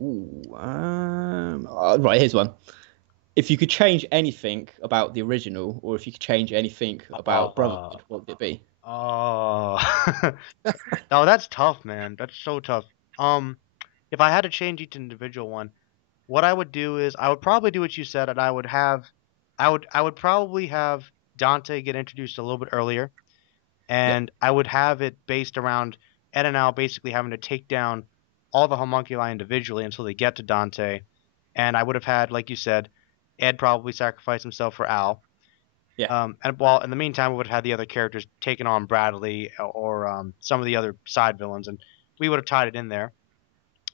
Ooh, right, here's one. If you could change anything about the original, or if you could change anything about Uh, Brotherhood, what would it be? oh, no, that's tough, man. That's so tough. Um, if I had to change each individual one, what I would do is I would probably do what you said, and I would probably have Dante get introduced a little bit earlier, Yeah, and I would have it based around Ed and Al basically having to take down all the homunculi individually until they get to Dante, and I would have had, like you said, Ed probably sacrifice himself for Al. yeah. And while in the meantime, we would have had the other characters taking on Bradley or some of the other side villains, and we would have tied it in there,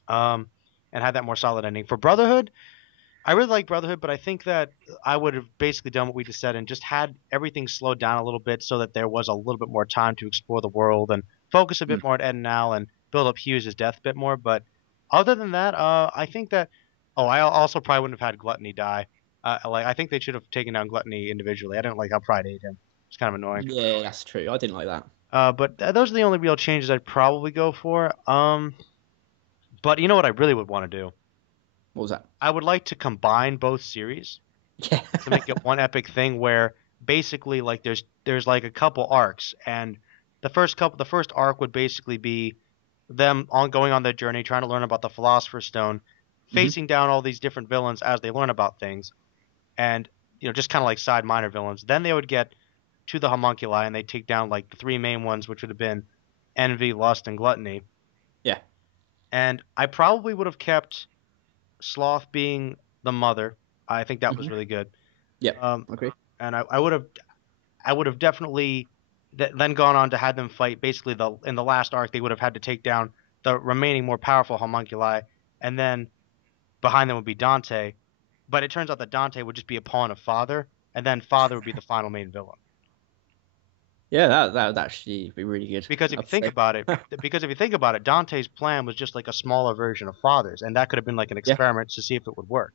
um, and had that more solid ending. For Brotherhood, I really like Brotherhood, but I think that I would have basically done what we just said and just had everything slowed down a little bit so that there was a little bit more time to explore the world and focus a Mm. bit more on Ed and Al and build up Hughes' death a bit more. But other than that, I think that. Oh, I also probably wouldn't have had Gluttony die. Like I think they should have taken down Gluttony individually. I didn't like how Pride ate him. It's kind of annoying. Yeah, that's true. I didn't like that. But those are the only real changes I'd probably go for. But you know what I really would want to do? What was that? I would like to combine both series Yeah. to make it one epic thing where basically like there's like a couple arcs and the first arc would basically be them on going on their journey trying to learn about the Philosopher's Stone, Hmm. facing down all these different villains as they learn about things and just kind of like side minor villains. Then they would get to the homunculi and they take down like the three main ones which would have been envy, lust and gluttony. Yeah. And I probably would have kept Sloth being the mother. I think that was Hmm. really good. Yep. Um, Agree. and I would have definitely then gone on to have them fight. Basically, in the last arc, they would have had to take down the remaining more powerful homunculi, and then behind them would be Dante. But it turns out that Dante would just be a pawn of Father, and then Father would be the final main villain. Yeah, that would actually be really good. Because if you I'd think say. about it, Dante's plan was just like a smaller version of Father's, and that could have been like an Yeah. experiment to see if it would work.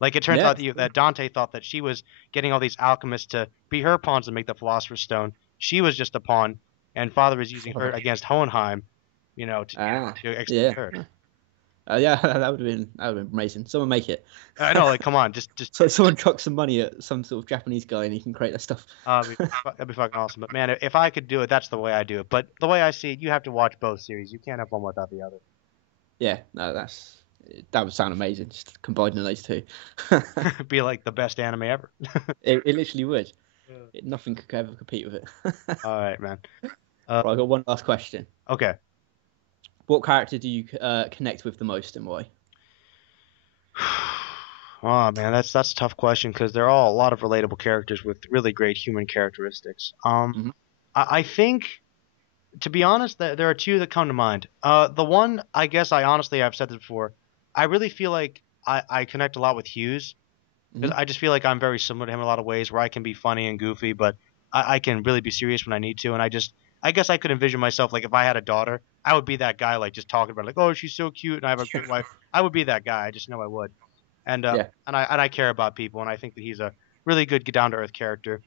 Like it turns Yeah. out that Dante thought that she was getting all these alchemists to be her pawns to make the Philosopher's Stone. She was just a pawn, and Father was using her Fuck. against Hohenheim, Ah. to execute Yeah. her. Yeah. That would have been amazing. Someone make it. I know, like, come on, just So someone chuck some money at some sort of Japanese guy and he can create that stuff. that'd be fucking awesome. But man, if I could do it, that's the way I do it. But the way I see it, you have to watch both series. You can't have one without the other. Yeah. No, that would sound amazing. Just combining those two. Be like the best anime ever. It literally would. Yeah. Nothing could ever compete with it. All right, man. Right, I got one last question. Okay. What character do you connect with the most and why? Oh man, that's a tough question because they're all a lot of relatable characters with really great human characteristics. Hmm. I think, to be honest, that there are two that come to mind. The one, I guess, I've said this before. I really feel like I connect a lot with Hughes Hmm. because I just feel like I'm very similar to him in a lot of ways, where I can be funny and goofy, but I can really be serious when I need to. And I guess I could envision myself like if I had a daughter, I would be that guy, like just talking about it, like, oh, she's so cute, and I have a great wife. I would be that guy. I just know I would. And Yeah. I care about people, and I think that he's a really good, down to earth character.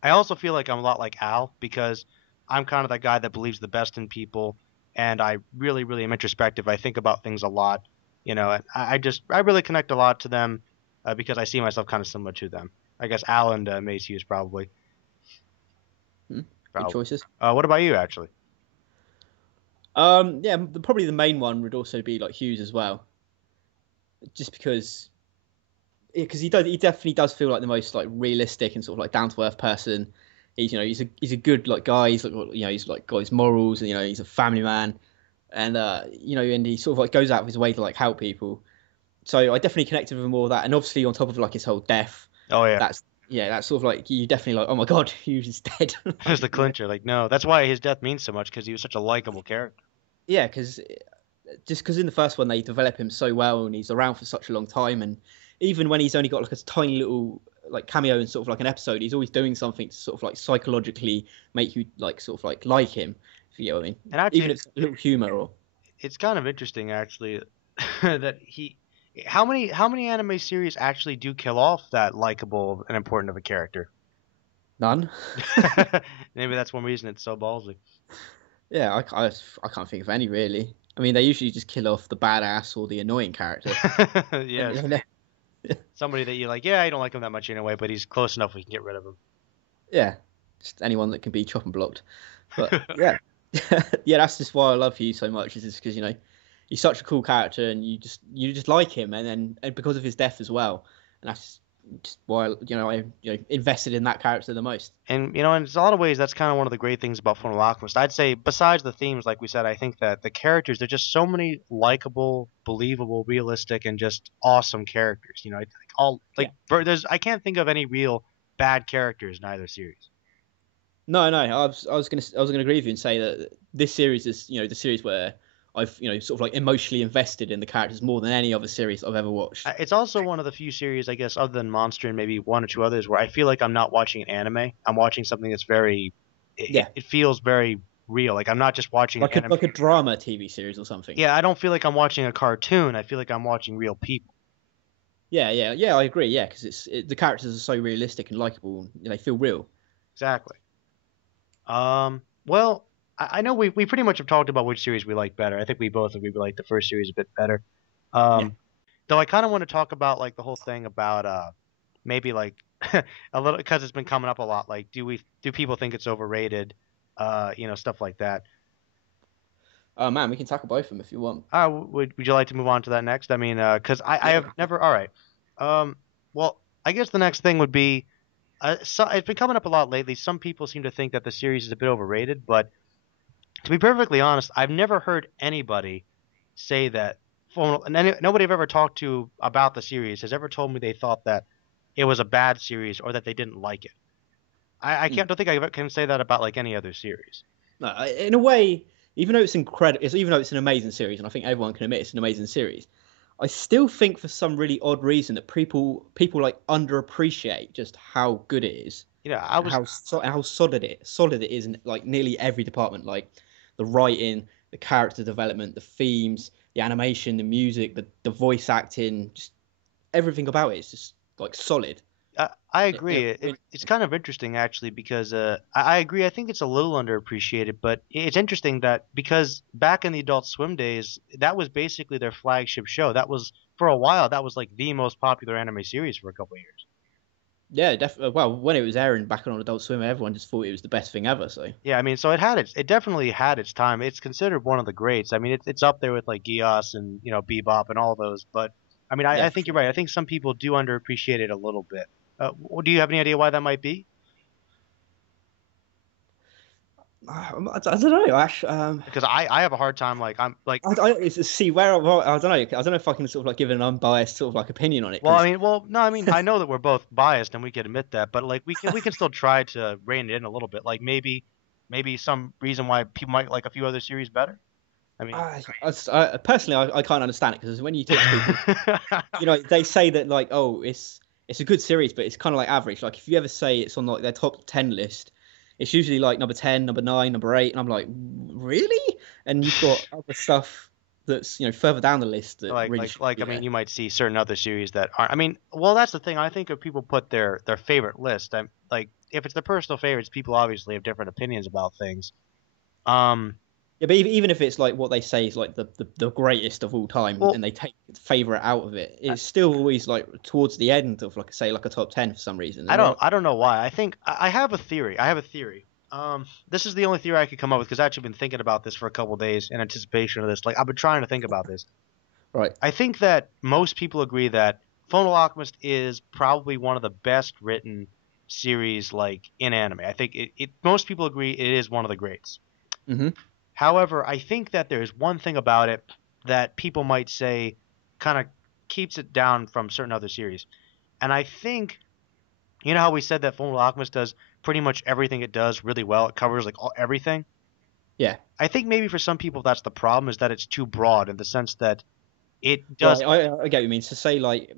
I also feel like I'm a lot like Al because I'm kind of that guy that believes the best in people, and I really, really am introspective. I think about things a lot, and I really connect a lot to them because I see myself kind of similar to them. I guess Al and Mace Hughes probably. Mhm. Good Probably. choices. What about you, actually? Yeah, probably the main one would also be like Hughes as well, just because he definitely does feel like the most like realistic and sort of like down to earth person. He's a good like guy. He's like got his morals and he's a family man, and and he sort of like goes out of his way to like help people. So I definitely connected with him more of that, and obviously on top of like his whole death, Oh yeah, that's sort of like you definitely like, oh my god, Hughes is dead. there's the Like, clincher. Like no, that's why his death means so much because he was such a likable character. Yeah, because just because in the first one they develop him so well and he's around for such a long time, and even when he's only got like a tiny little like cameo in sort of like an episode, he's always doing something to sort of like psychologically make you like sort of like him, if you know what I mean. And Even actually, if it's a little humor or it's kind of interesting actually that he. How many anime series actually do kill off that likable and important of a character? none. Maybe that's one reason it's so ballsy. Yeah, I can't think of any really. I mean, they usually just kill off the badass or the annoying character. And, Yes, somebody that you like. Yeah, I don't like him that much anyway, but he's close enough we can get rid of yeah, just anyone that can be chop and blocked. But him. yeah, yeah, that's just why I love you so much. Is just because he's such a cool character, and you just like him, and because of his death as well, and that's just why I invested in that character the most. And in a lot of ways, that's kind of one of the great things about Fullmetal Alchemist. I'd say, besides the themes, like we said, I think that the characters, there's just so many likable, believable, realistic, and just awesome characters. Yeah. There's I can't think of any real bad characters in either series. No, no, I was gonna agree with you and say that this series is the series where I've sort of like emotionally invested in the characters more than any other series I've ever watched. It's also one of the few series, I guess, other than Monster and maybe one or two others, where I feel like I'm not watching an anime. I'm watching something that's very, it, Yeah, it feels very real. Like I'm not just watching an like a anime. like a drama TV series or something. Yeah, I don't feel like I'm watching a cartoon. I feel like I'm watching real people. Yeah, yeah, yeah. I agree. Yeah, because the characters are so realistic and likable. They feel real. Exactly. Well, I know we pretty much have talked about which series we like better. I think we both agree we like the first series a bit better. Yeah. Though I kind of want to talk about like the whole thing about maybe like a little because it's been coming up a lot. Like, do people think it's overrated? Stuff like that. Oh man, we can tackle both of them if you want. Would you like to move on to that next? I mean, because I Yeah. have never. All right. Well, I guess the next thing would be. It's been coming up a lot lately. Some people seem to think that the series is a bit overrated, but to be perfectly honest, I've never heard anybody say that. Nobody I've ever talked to about the series has ever told me they thought that it was a bad series or that they didn't like it. I Mm. can't don't think I can say that about like any other series. No, in a way, even though it's incredible, even though it's an amazing series, and I think everyone can admit it's an amazing series, I still think for some really odd reason that people like underappreciate just how good it is, I and was how solid it is in like nearly every department, like the writing, the character development, the themes, the animation, the music, the voice acting, just everything about it is just like solid. I In agree. a, It's kind of interesting actually because I agree. I think it's a little underappreciated, but it's interesting that because back in the Adult Swim days, that was basically their flagship show. That was for a while. That was like the most popular anime series for a couple of years. yeah, definitely. Well, when it was airing back on Adult Swim, everyone just thought it was the best thing ever. So Yeah, I mean, so it definitely had its time. It's considered one of the greats. I mean, it's up there with like Geass and Bebop and all those. But I mean, yeah, I for think you're sure. right. I think some people do underappreciate it a little bit. Do you have any idea why that might be? I don't know. Ash, Because I have a hard time. Like I'm like, see where I don't know. I don't know if I can sort of like give an unbiased sort of like opinion on it well, I because mean, well, no, I mean, I know that we're both biased and we can admit that, but like we can still try to rein it in a little bit. Like maybe some reason why people might like a few other series better. I mean, personally I can't understand it because when you talk to people, they say that like it's a good series, but it's kind of like average. Like if you ever say it's on like their top 10 list, it's usually like number 10, number 9, number 8, and I'm like, really? And you've got other stuff that's further down the list that like really like should like be I mean, there. you might see certain other series that aren't. I mean, well, that's the thing. I think if people put their favorite list, I'm like if it's their personal favorites, people obviously have different opinions about things. Um, Yeah, but even if it's like what they say is like the greatest of all time, well, and they take favorite out of it, it's still always like towards the end of like say like a top 10 for some reason. I And don't then I don't know why. I think I have a theory. I have a theory. This is the only theory I could come up with because I've actually been thinking about this for a couple days in anticipation of this. Like I've been trying to think about this. right, I think that most people agree that Fullmetal Alchemist is probably one of the best written series like in anime. I think most people agree it is one of the greats. hmm However, I think that there's one thing about it that people might say kind of keeps it down from certain other series. And I think how we said that Fullmetal Alchemist does pretty much everything it does really well. It covers like everything. Yeah. I think maybe for some people that's the problem, is that it's too broad in the sense that it does Right. I get what you mean. So say like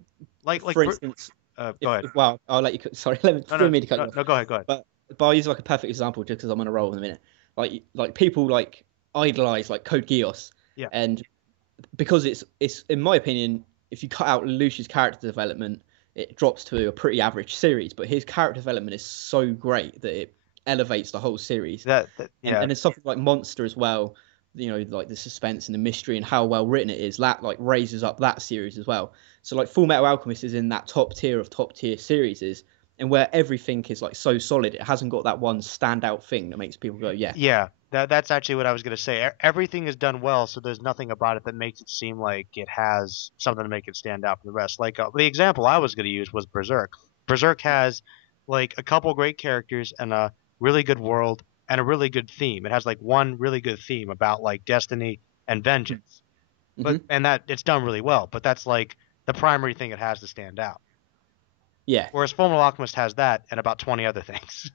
for instance, go ahead. well, I'll let you. Sorry, let me. No, Didn't no, mean to cut you no, off. no, go ahead, go ahead. But I'll use like a perfect example just because I'm on a roll in a minute. Like people like idolize like Code Geass, Yeah. and because it's in my opinion, if you cut out Lucius' character development, it drops to a pretty average series. But his character development is so great that it elevates the whole series. That And yeah. then something like Monster as well, you know, like the suspense and the mystery and how well written it is, that like raises up that series as well. So like Full Metal Alchemist is in that top tier of top tier series, and where everything is like so solid, it hasn't got that one standout thing that makes people go, yeah. Yeah, that's actually what I was gonna say. Everything is done well, so there's nothing about it that makes it seem like it has something to make it stand out from the rest. Like the example I was gonna use was Berserk. Berserk has like a couple great characters and a really good world and a really good theme. It has like one really good theme about like destiny and vengeance, but Hmm. and that it's done really well. But that's like the primary thing it has to stand out. Yeah. Whereas Fullmetal Alchemist has that and about 20 other things.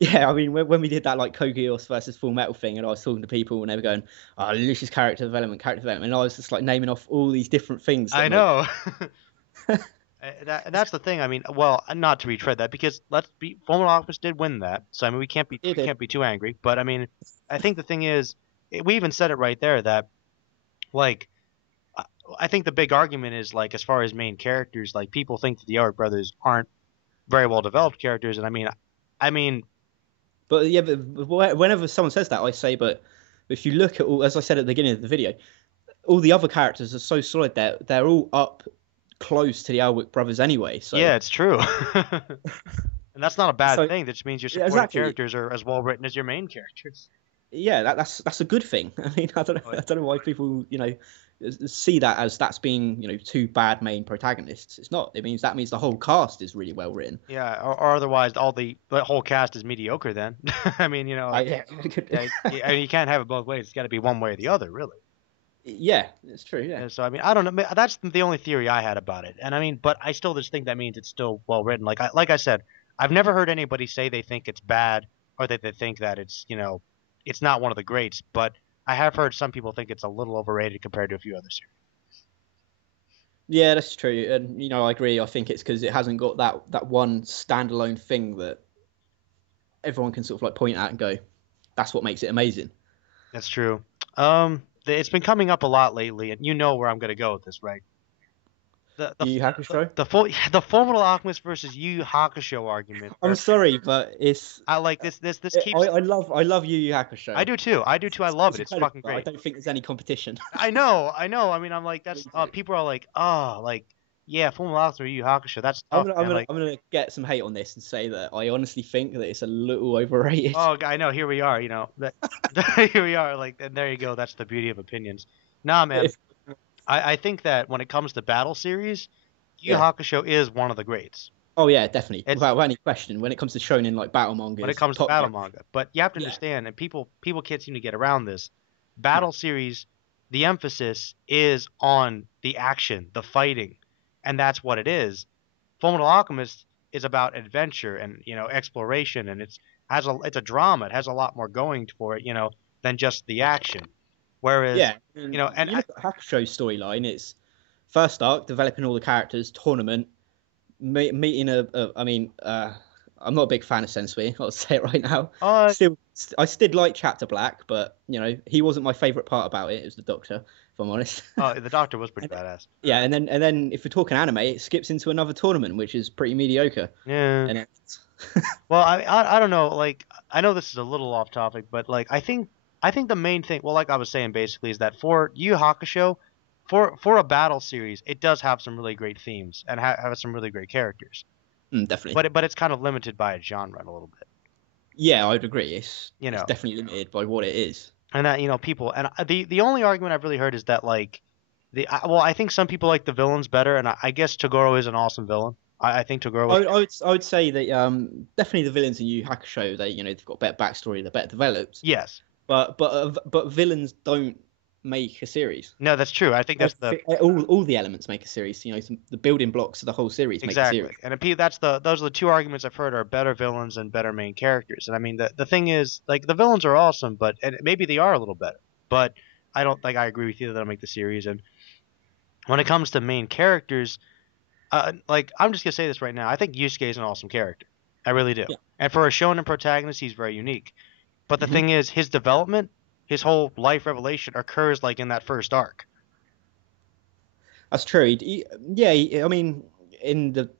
Yeah, I mean, when we did that like Code Geass versus Full Metal thing, and I was talking to people, and they were going, "Oh, Lucius character development," and I was just like naming off all these different things that I make. know. That's the thing. I mean, well, not to retread that because let's be Fullmetal Alchemist did win that, so I mean It we did. can't be too angry. But I mean, I think the thing is, we even said it right there that like I I think the big argument is like as far as main characters, like people think that the Elric brothers aren't very well developed characters, and I mean, But yeah, but whenever someone says that, I say, but if you look at all, as I said at the beginning of the video, all the other characters are so solid that they're all up close to the Elwick brothers anyway. So, yeah, it's true, and that's not a bad so thing. That just means your yeah, supporting exactly. characters are as well written as your main characters. Yeah, that's a good thing. I mean, I don't know why people, you know, see that as that's being, you know, two bad main protagonists. It's not. It means that means the whole cast is really well written. Yeah, or otherwise all the whole cast is mediocre then. I mean, Yeah, yeah, you can't have it both ways. It's got to be one way or the other, really. yeah, it's true. Yeah. And so I mean, I don't know. That's the only theory I had about it. And I mean, but I still just think that means it's still well written. Like I said, I've never heard anybody say they think it's bad or that they think that it's it's not one of the greats. But I have heard some people think it's a little overrated compared to a few other series. Yeah, that's true, and you know, I agree. I think it's because it hasn't got that one standalone thing that everyone can sort of like point at and go, "That's what makes it amazing." That's true. It's been coming up a lot lately, and you know where I'm gonna go with this, right? the the You Hakusho? the Fullmetal Alchemist versus Yu Yu Hakusho argument, I'm where sorry, but I like this keeps. I love Yu Yu I Hakusho. do too. I do too. I love It's it. It's incredible, fucking but I great. don't think there's any competition. I know. I know. I mean, I'm like that's people are like, oh, like yeah, Fullmetal Alchemist or Yu Yu Hakusho. That's tough, man. Like, I'm gonna get some hate on this and say that I honestly think that it's a little overrated. oh, I know. Here we are. That here we are. Like, and there you go. That's the beauty of opinions. Nah, man. If, I think that when it comes to battle series, Yu Yu yeah. Hakusho is one of the greats. Oh yeah, definitely, It's without any question. When it comes to shonen like battle when it mangas, comes to top battle notch. manga. But you have to Yeah. understand, and people can't seem to get around this. No. Battle series, the emphasis is on the action, the fighting, and that's what it is. Fullmetal Alchemist is about adventure and exploration, and it's a drama. It has a lot more going for it, than just the action. Whereas, Yeah, and and you look at Hakusho's storyline. It's first arc developing all the characters, tournament, meeting I mean, I'm not a big fan of Sensui. I'll say it right now. uh, Still, I still like Chapter Black, but you know he wasn't my favorite part about it. It was the Doctor, if I'm honest. the Doctor was pretty And- badass. yeah, and then if we're talking anime, it skips into another tournament, which is pretty mediocre. Yeah. And Well, I don't know. Like, I know this is a little off topic, but like, I think the main thing, well, like I was saying, basically, is that for Yu Yu Hakusho, for a battle series, it does have some really great themes and have some really great characters. definitely, But it's kind of limited by its genre a little bit, yeah, I'd agree. you It's know. definitely limited by what it is. And that people and the only argument I've really heard is that like well, I think some people like the villains better, and I guess Toguro is an awesome villain. I think Toguro was I would say that definitely the villains in Yu Yu Hakusho, they've got better backstory, they're better developed. yes. But villains don't. make a series. No, that's true. I think that's the All the elements make a series. You know, the building blocks of the whole series make a exactly. series. And those are the two arguments I've heard are better villains and better main characters. And I mean the thing is like the villains are awesome, but and maybe they are a little better. But I don't think I agree with you that they'll make the series. And when it comes to main characters, like I'm just gonna say this right now. I think Yusuke is an awesome character. I really do. Yeah. And for a shonen protagonist, he's very unique. But the Hmm. thing is, his development, his whole life revelation occurs like in that first arc. That's true. Yeah, I mean, in the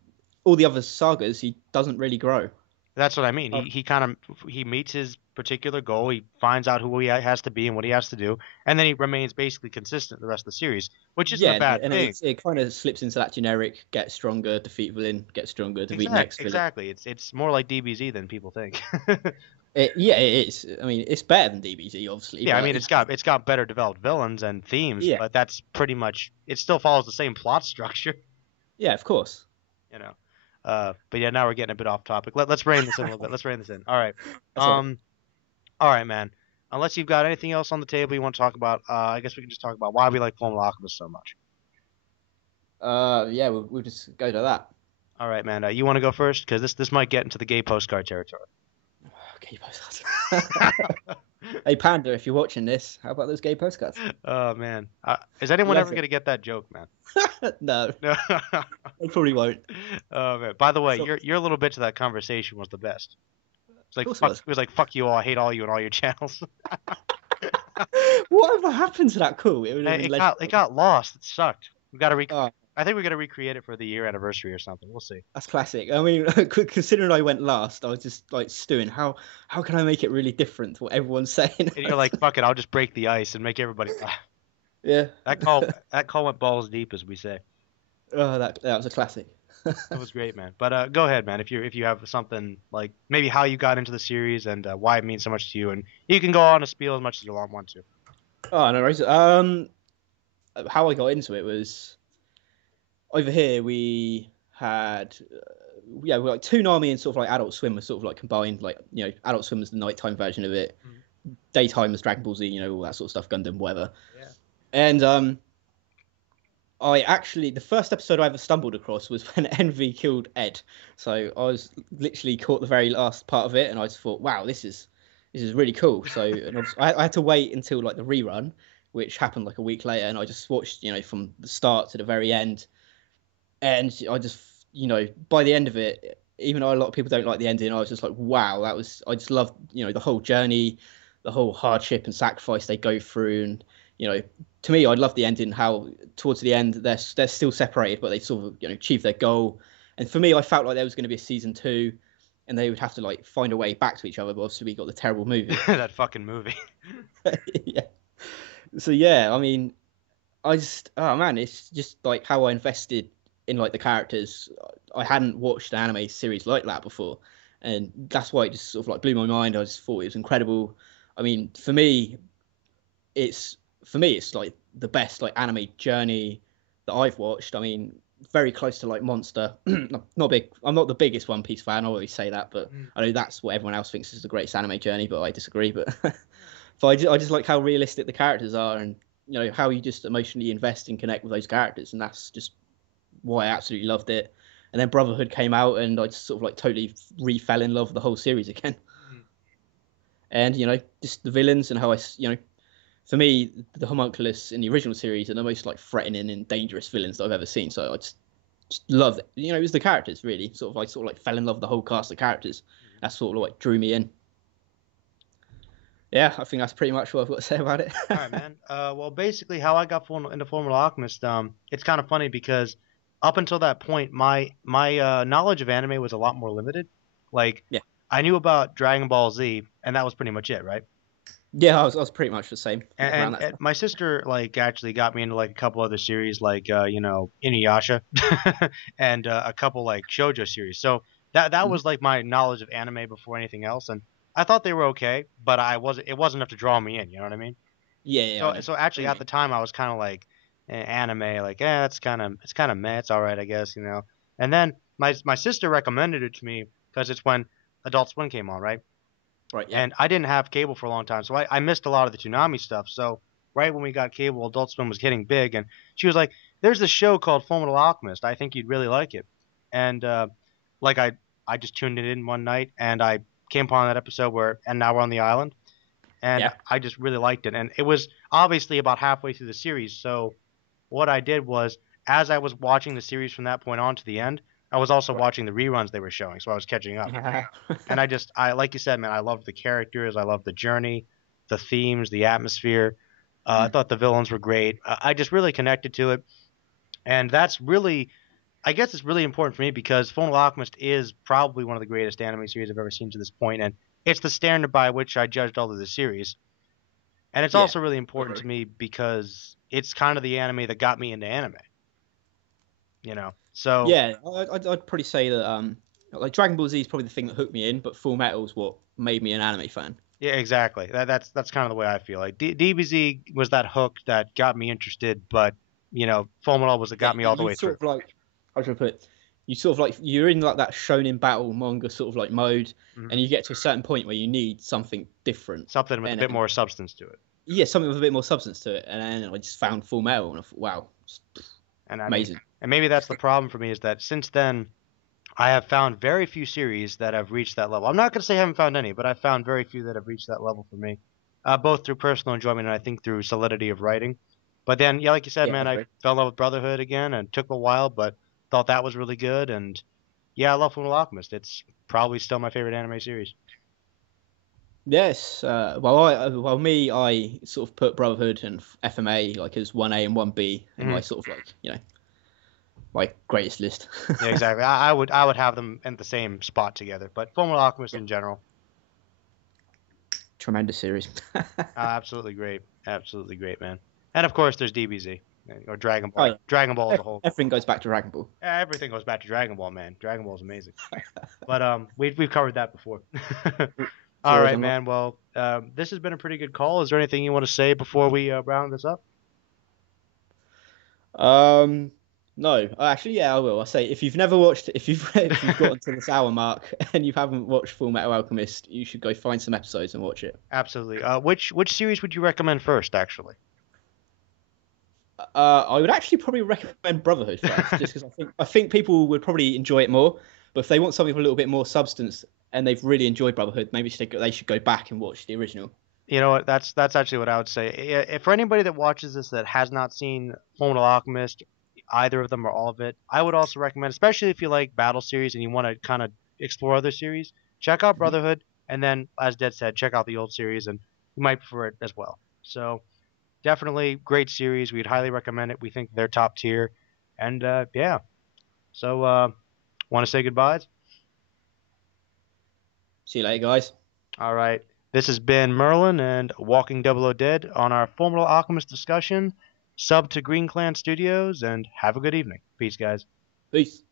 all the other sagas, he doesn't really grow. That's what I mean. Oh, He kind of he meets his particular goal. He finds out who he has to be and what he has to do, and then he remains basically consistent the rest of the series, which isn't a yeah, bad and thing. it kind of slips into that generic: get stronger, defeat villain, get stronger, defeat Exactly, next villain. exactly. It's more like DBZ than people think. Yeah, it is. I mean, it's better than DBZ, obviously, Yeah, I but mean it's got better developed villains and themes, yeah, but that's pretty much it. Still follows the same plot structure, yeah, of course. you know. But yeah, now we're getting a bit off topic. Let's rein this in a little bit. Let's rein this in. All right. That's all right. All right, man. Unless you've got anything else on the table you want to talk about, I guess we can just talk about why we like Fullmetal Alchemist so much. Yeah, we'll just go to that. All right, man. You want to go first? Because this might get into the gay postcard territory. Gay postcards. Hey, Panda, if you're watching this, how about those gay postcards? Oh man, is anyone Love ever it. gonna get that joke, man? No, No. they probably won't. Oh man. By the way, So, your little bit to that conversation was the best. It's of like course it fuck. was. It was like fuck you all. I hate all you and all your channels. Whatever happened to that call? It would have been It legendary. got lost. It sucked. We got to Oh, I think we got to recreate it for the year anniversary or something. We'll see. that's classic. I mean, considering I went last, I was just like stewing. How can I make it really different to what everyone's saying? And you're like, fuck it. I'll just break the ice and make everybody laugh. Yeah. That call went balls deep, as we say. Oh, that was a classic. That was great, man. But go ahead, man. If you have something like maybe how you got into the series and why it means so much to you, and you can go on a spiel as much as you want to. Oh no, worries. How I got into it was over here we had yeah, we were like Toonami and sort of like Adult Swim were sort of like combined. Like Adult Swim was the nighttime version of it, Mhm. daytime was Dragon Ball Z, all that sort of stuff, Gundam, whatever. Yeah. And I actually the first episode I ever stumbled across was when Envy killed Ed. So I was literally caught the very last part of it, and I just thought, wow, this is really cool. So and I had to wait until like the rerun, which happened like a week later, and I just watched from the start to the very end, and I just by the end of it, even though a lot of people don't like the ending, I was just like, wow, I just loved the whole journey, the whole hardship and sacrifice they go through, and to me, I love the ending. How towards the end they're still separated, but they sort of achieve their goal. And for me, I felt like there was going to be a season two, and they would have to like find a way back to each other. But obviously, we got the terrible movie. That fucking movie. Yeah. So yeah, I mean, I just oh man, it's just like how I invested in like the characters. I hadn't watched an anime series like that before, and that's why it just sort of like blew my mind. I just thought it was incredible. I mean, it's for me it's like the best like anime journey that I've watched. I mean, very close to like Monster. Not big. I'm not the biggest One Piece fan. I always say that, but Mm. I know that's what everyone else thinks is the greatest anime journey. But I disagree. But but I just like how realistic the characters are, and how you just emotionally invest and connect with those characters, and that's just why I absolutely loved it. And then Brotherhood came out, and I just sort of like totally fell in love with the whole series again. Mm. And just the villains and how for me, the homunculus in the original series are the most like threatening and dangerous villains that I've ever seen. So I just love it. It was the characters really. Sort of like fell in love with the whole cast of characters. That sort of like drew me in. Yeah, I think that's pretty much what I've got to say about it. All right, man. Well, basically, how I got into Fullmetal Alchemist, it's kind of funny because up until that point, my knowledge of anime was a lot more limited. Like, Yeah. I knew about Dragon Ball Z, and that was pretty much it, right? Yeah, I was pretty much the same And, around and, that and stuff. my sister like actually got me into like a couple other series like Inuyasha and a couple like shoujo series. So that Mhm. was like my knowledge of anime before anything else, and I thought they were okay, but it wasn't enough to draw me in. You know what I mean? Yeah, yeah, I So know. so What actually you at mean? the time I was kind of like anime like it's kind of meh, it's all right I guess, you know. And then my sister recommended it to me because it's when Adult Swim came on, right? Right, yeah. And I didn't have cable for a long time, so I missed a lot of the Toonami stuff. So right when we got cable, Adult Swim was hitting big, and she was like, "There's this show called Fullmetal Alchemist. I think you'd really like it." And like I just tuned it in one night, and I came upon that episode and now we're on the island, and Yeah. I just really liked it. And it was obviously about halfway through the series, so what I did was, as I was watching the series from that point on to the end, I was also Right. watching the reruns they were showing, so I was catching up. Yeah. And I like you said, man, I loved the characters, I loved the journey, the themes, the atmosphere. I Mm. thought the villains were great. I just really connected to it, and that's really, I guess, it's really important for me because Fullmetal Alchemist is probably one of the greatest anime series I've ever seen to this point, and it's the standard by which I judged all of the series. And it's Yeah. also really important to me because it's kind of the anime that got me into anime. So Yeah, I'd probably say that like Dragon Ball Z is probably the thing that hooked me in, but Full Metal's what made me an anime fan. yeah, exactly. That's kind of the way I feel. Like DBZ was that hook that got me interested, but Full Metal was what Yeah, got me all the you way through. sort of like how should I put it? You sort of like you're in like that shonen battle manga sort of like mode, Hmm. and you get to a certain point where you need something different, Something with a and bit then, more substance to it. yeah, something with a bit more substance to it. And then I just found Full Metal, and I thought, wow, it's And I mean, amazing. and maybe that's the problem for me is that since then I have found very few series that have reached that level. I'm not going to say I haven't found any, but I've found very few that have reached that level for me, both through personal enjoyment and I think through solidity of writing. But then, yeah, like you said, Yeah, I man, I agree. fell in love with Brotherhood again, and it took a while, but thought that was really good. And yeah, I love Fullmetal Alchemist. It's probably still my favorite anime series. Yes. Well, me, I sort of put Brotherhood and FMA like as 1A and 1B in my Hmm. sort of like my greatest list. Yeah, exactly. I would have them in the same spot together, but Fullmetal Alchemist Yeah. in general, Tremendous series. absolutely great, man. And of course, there's DBZ or Dragon Oh Ball. yeah, Dragon Ball as a whole. everything goes back to Dragon Ball. Everything goes back to Dragon Ball, man. Dragon Ball is amazing. But we've covered that before. All Zero's right, unlocked. man. Well, this has been a pretty good call. Is there anything you want to say before we round this up? Um, no, actually, yeah, I will. I say if you've never watched, if you've gotten to this hour mark and you haven't watched Full Metal Alchemist, you should go find some episodes and watch it. Absolutely. Which series would you recommend first, actually? I would actually probably recommend Brotherhood first, just because I think people would probably enjoy it more. But if they want something with a little bit more substance and they've really enjoyed Brotherhood, maybe they should go back and watch the original. You know what? That's actually what I would say. If for anybody that watches this that has not seen Fullmetal Alchemist, either of them or all of it, I would also recommend, especially if you like battle series and you want to kind of explore other series, check out Mhm. Brotherhood, and then, as Dead said, check out the old series, and you might prefer it as well. So definitely great series. We'd highly recommend it. We think they're top tier, and yeah. So want to say goodbyes? See you later, guys. All right. This has been Merlin and Walking Double O Dead on our Fullmetal Alchemist discussion. Sub to Green Clan Studios, and have a good evening. Peace, guys. Peace.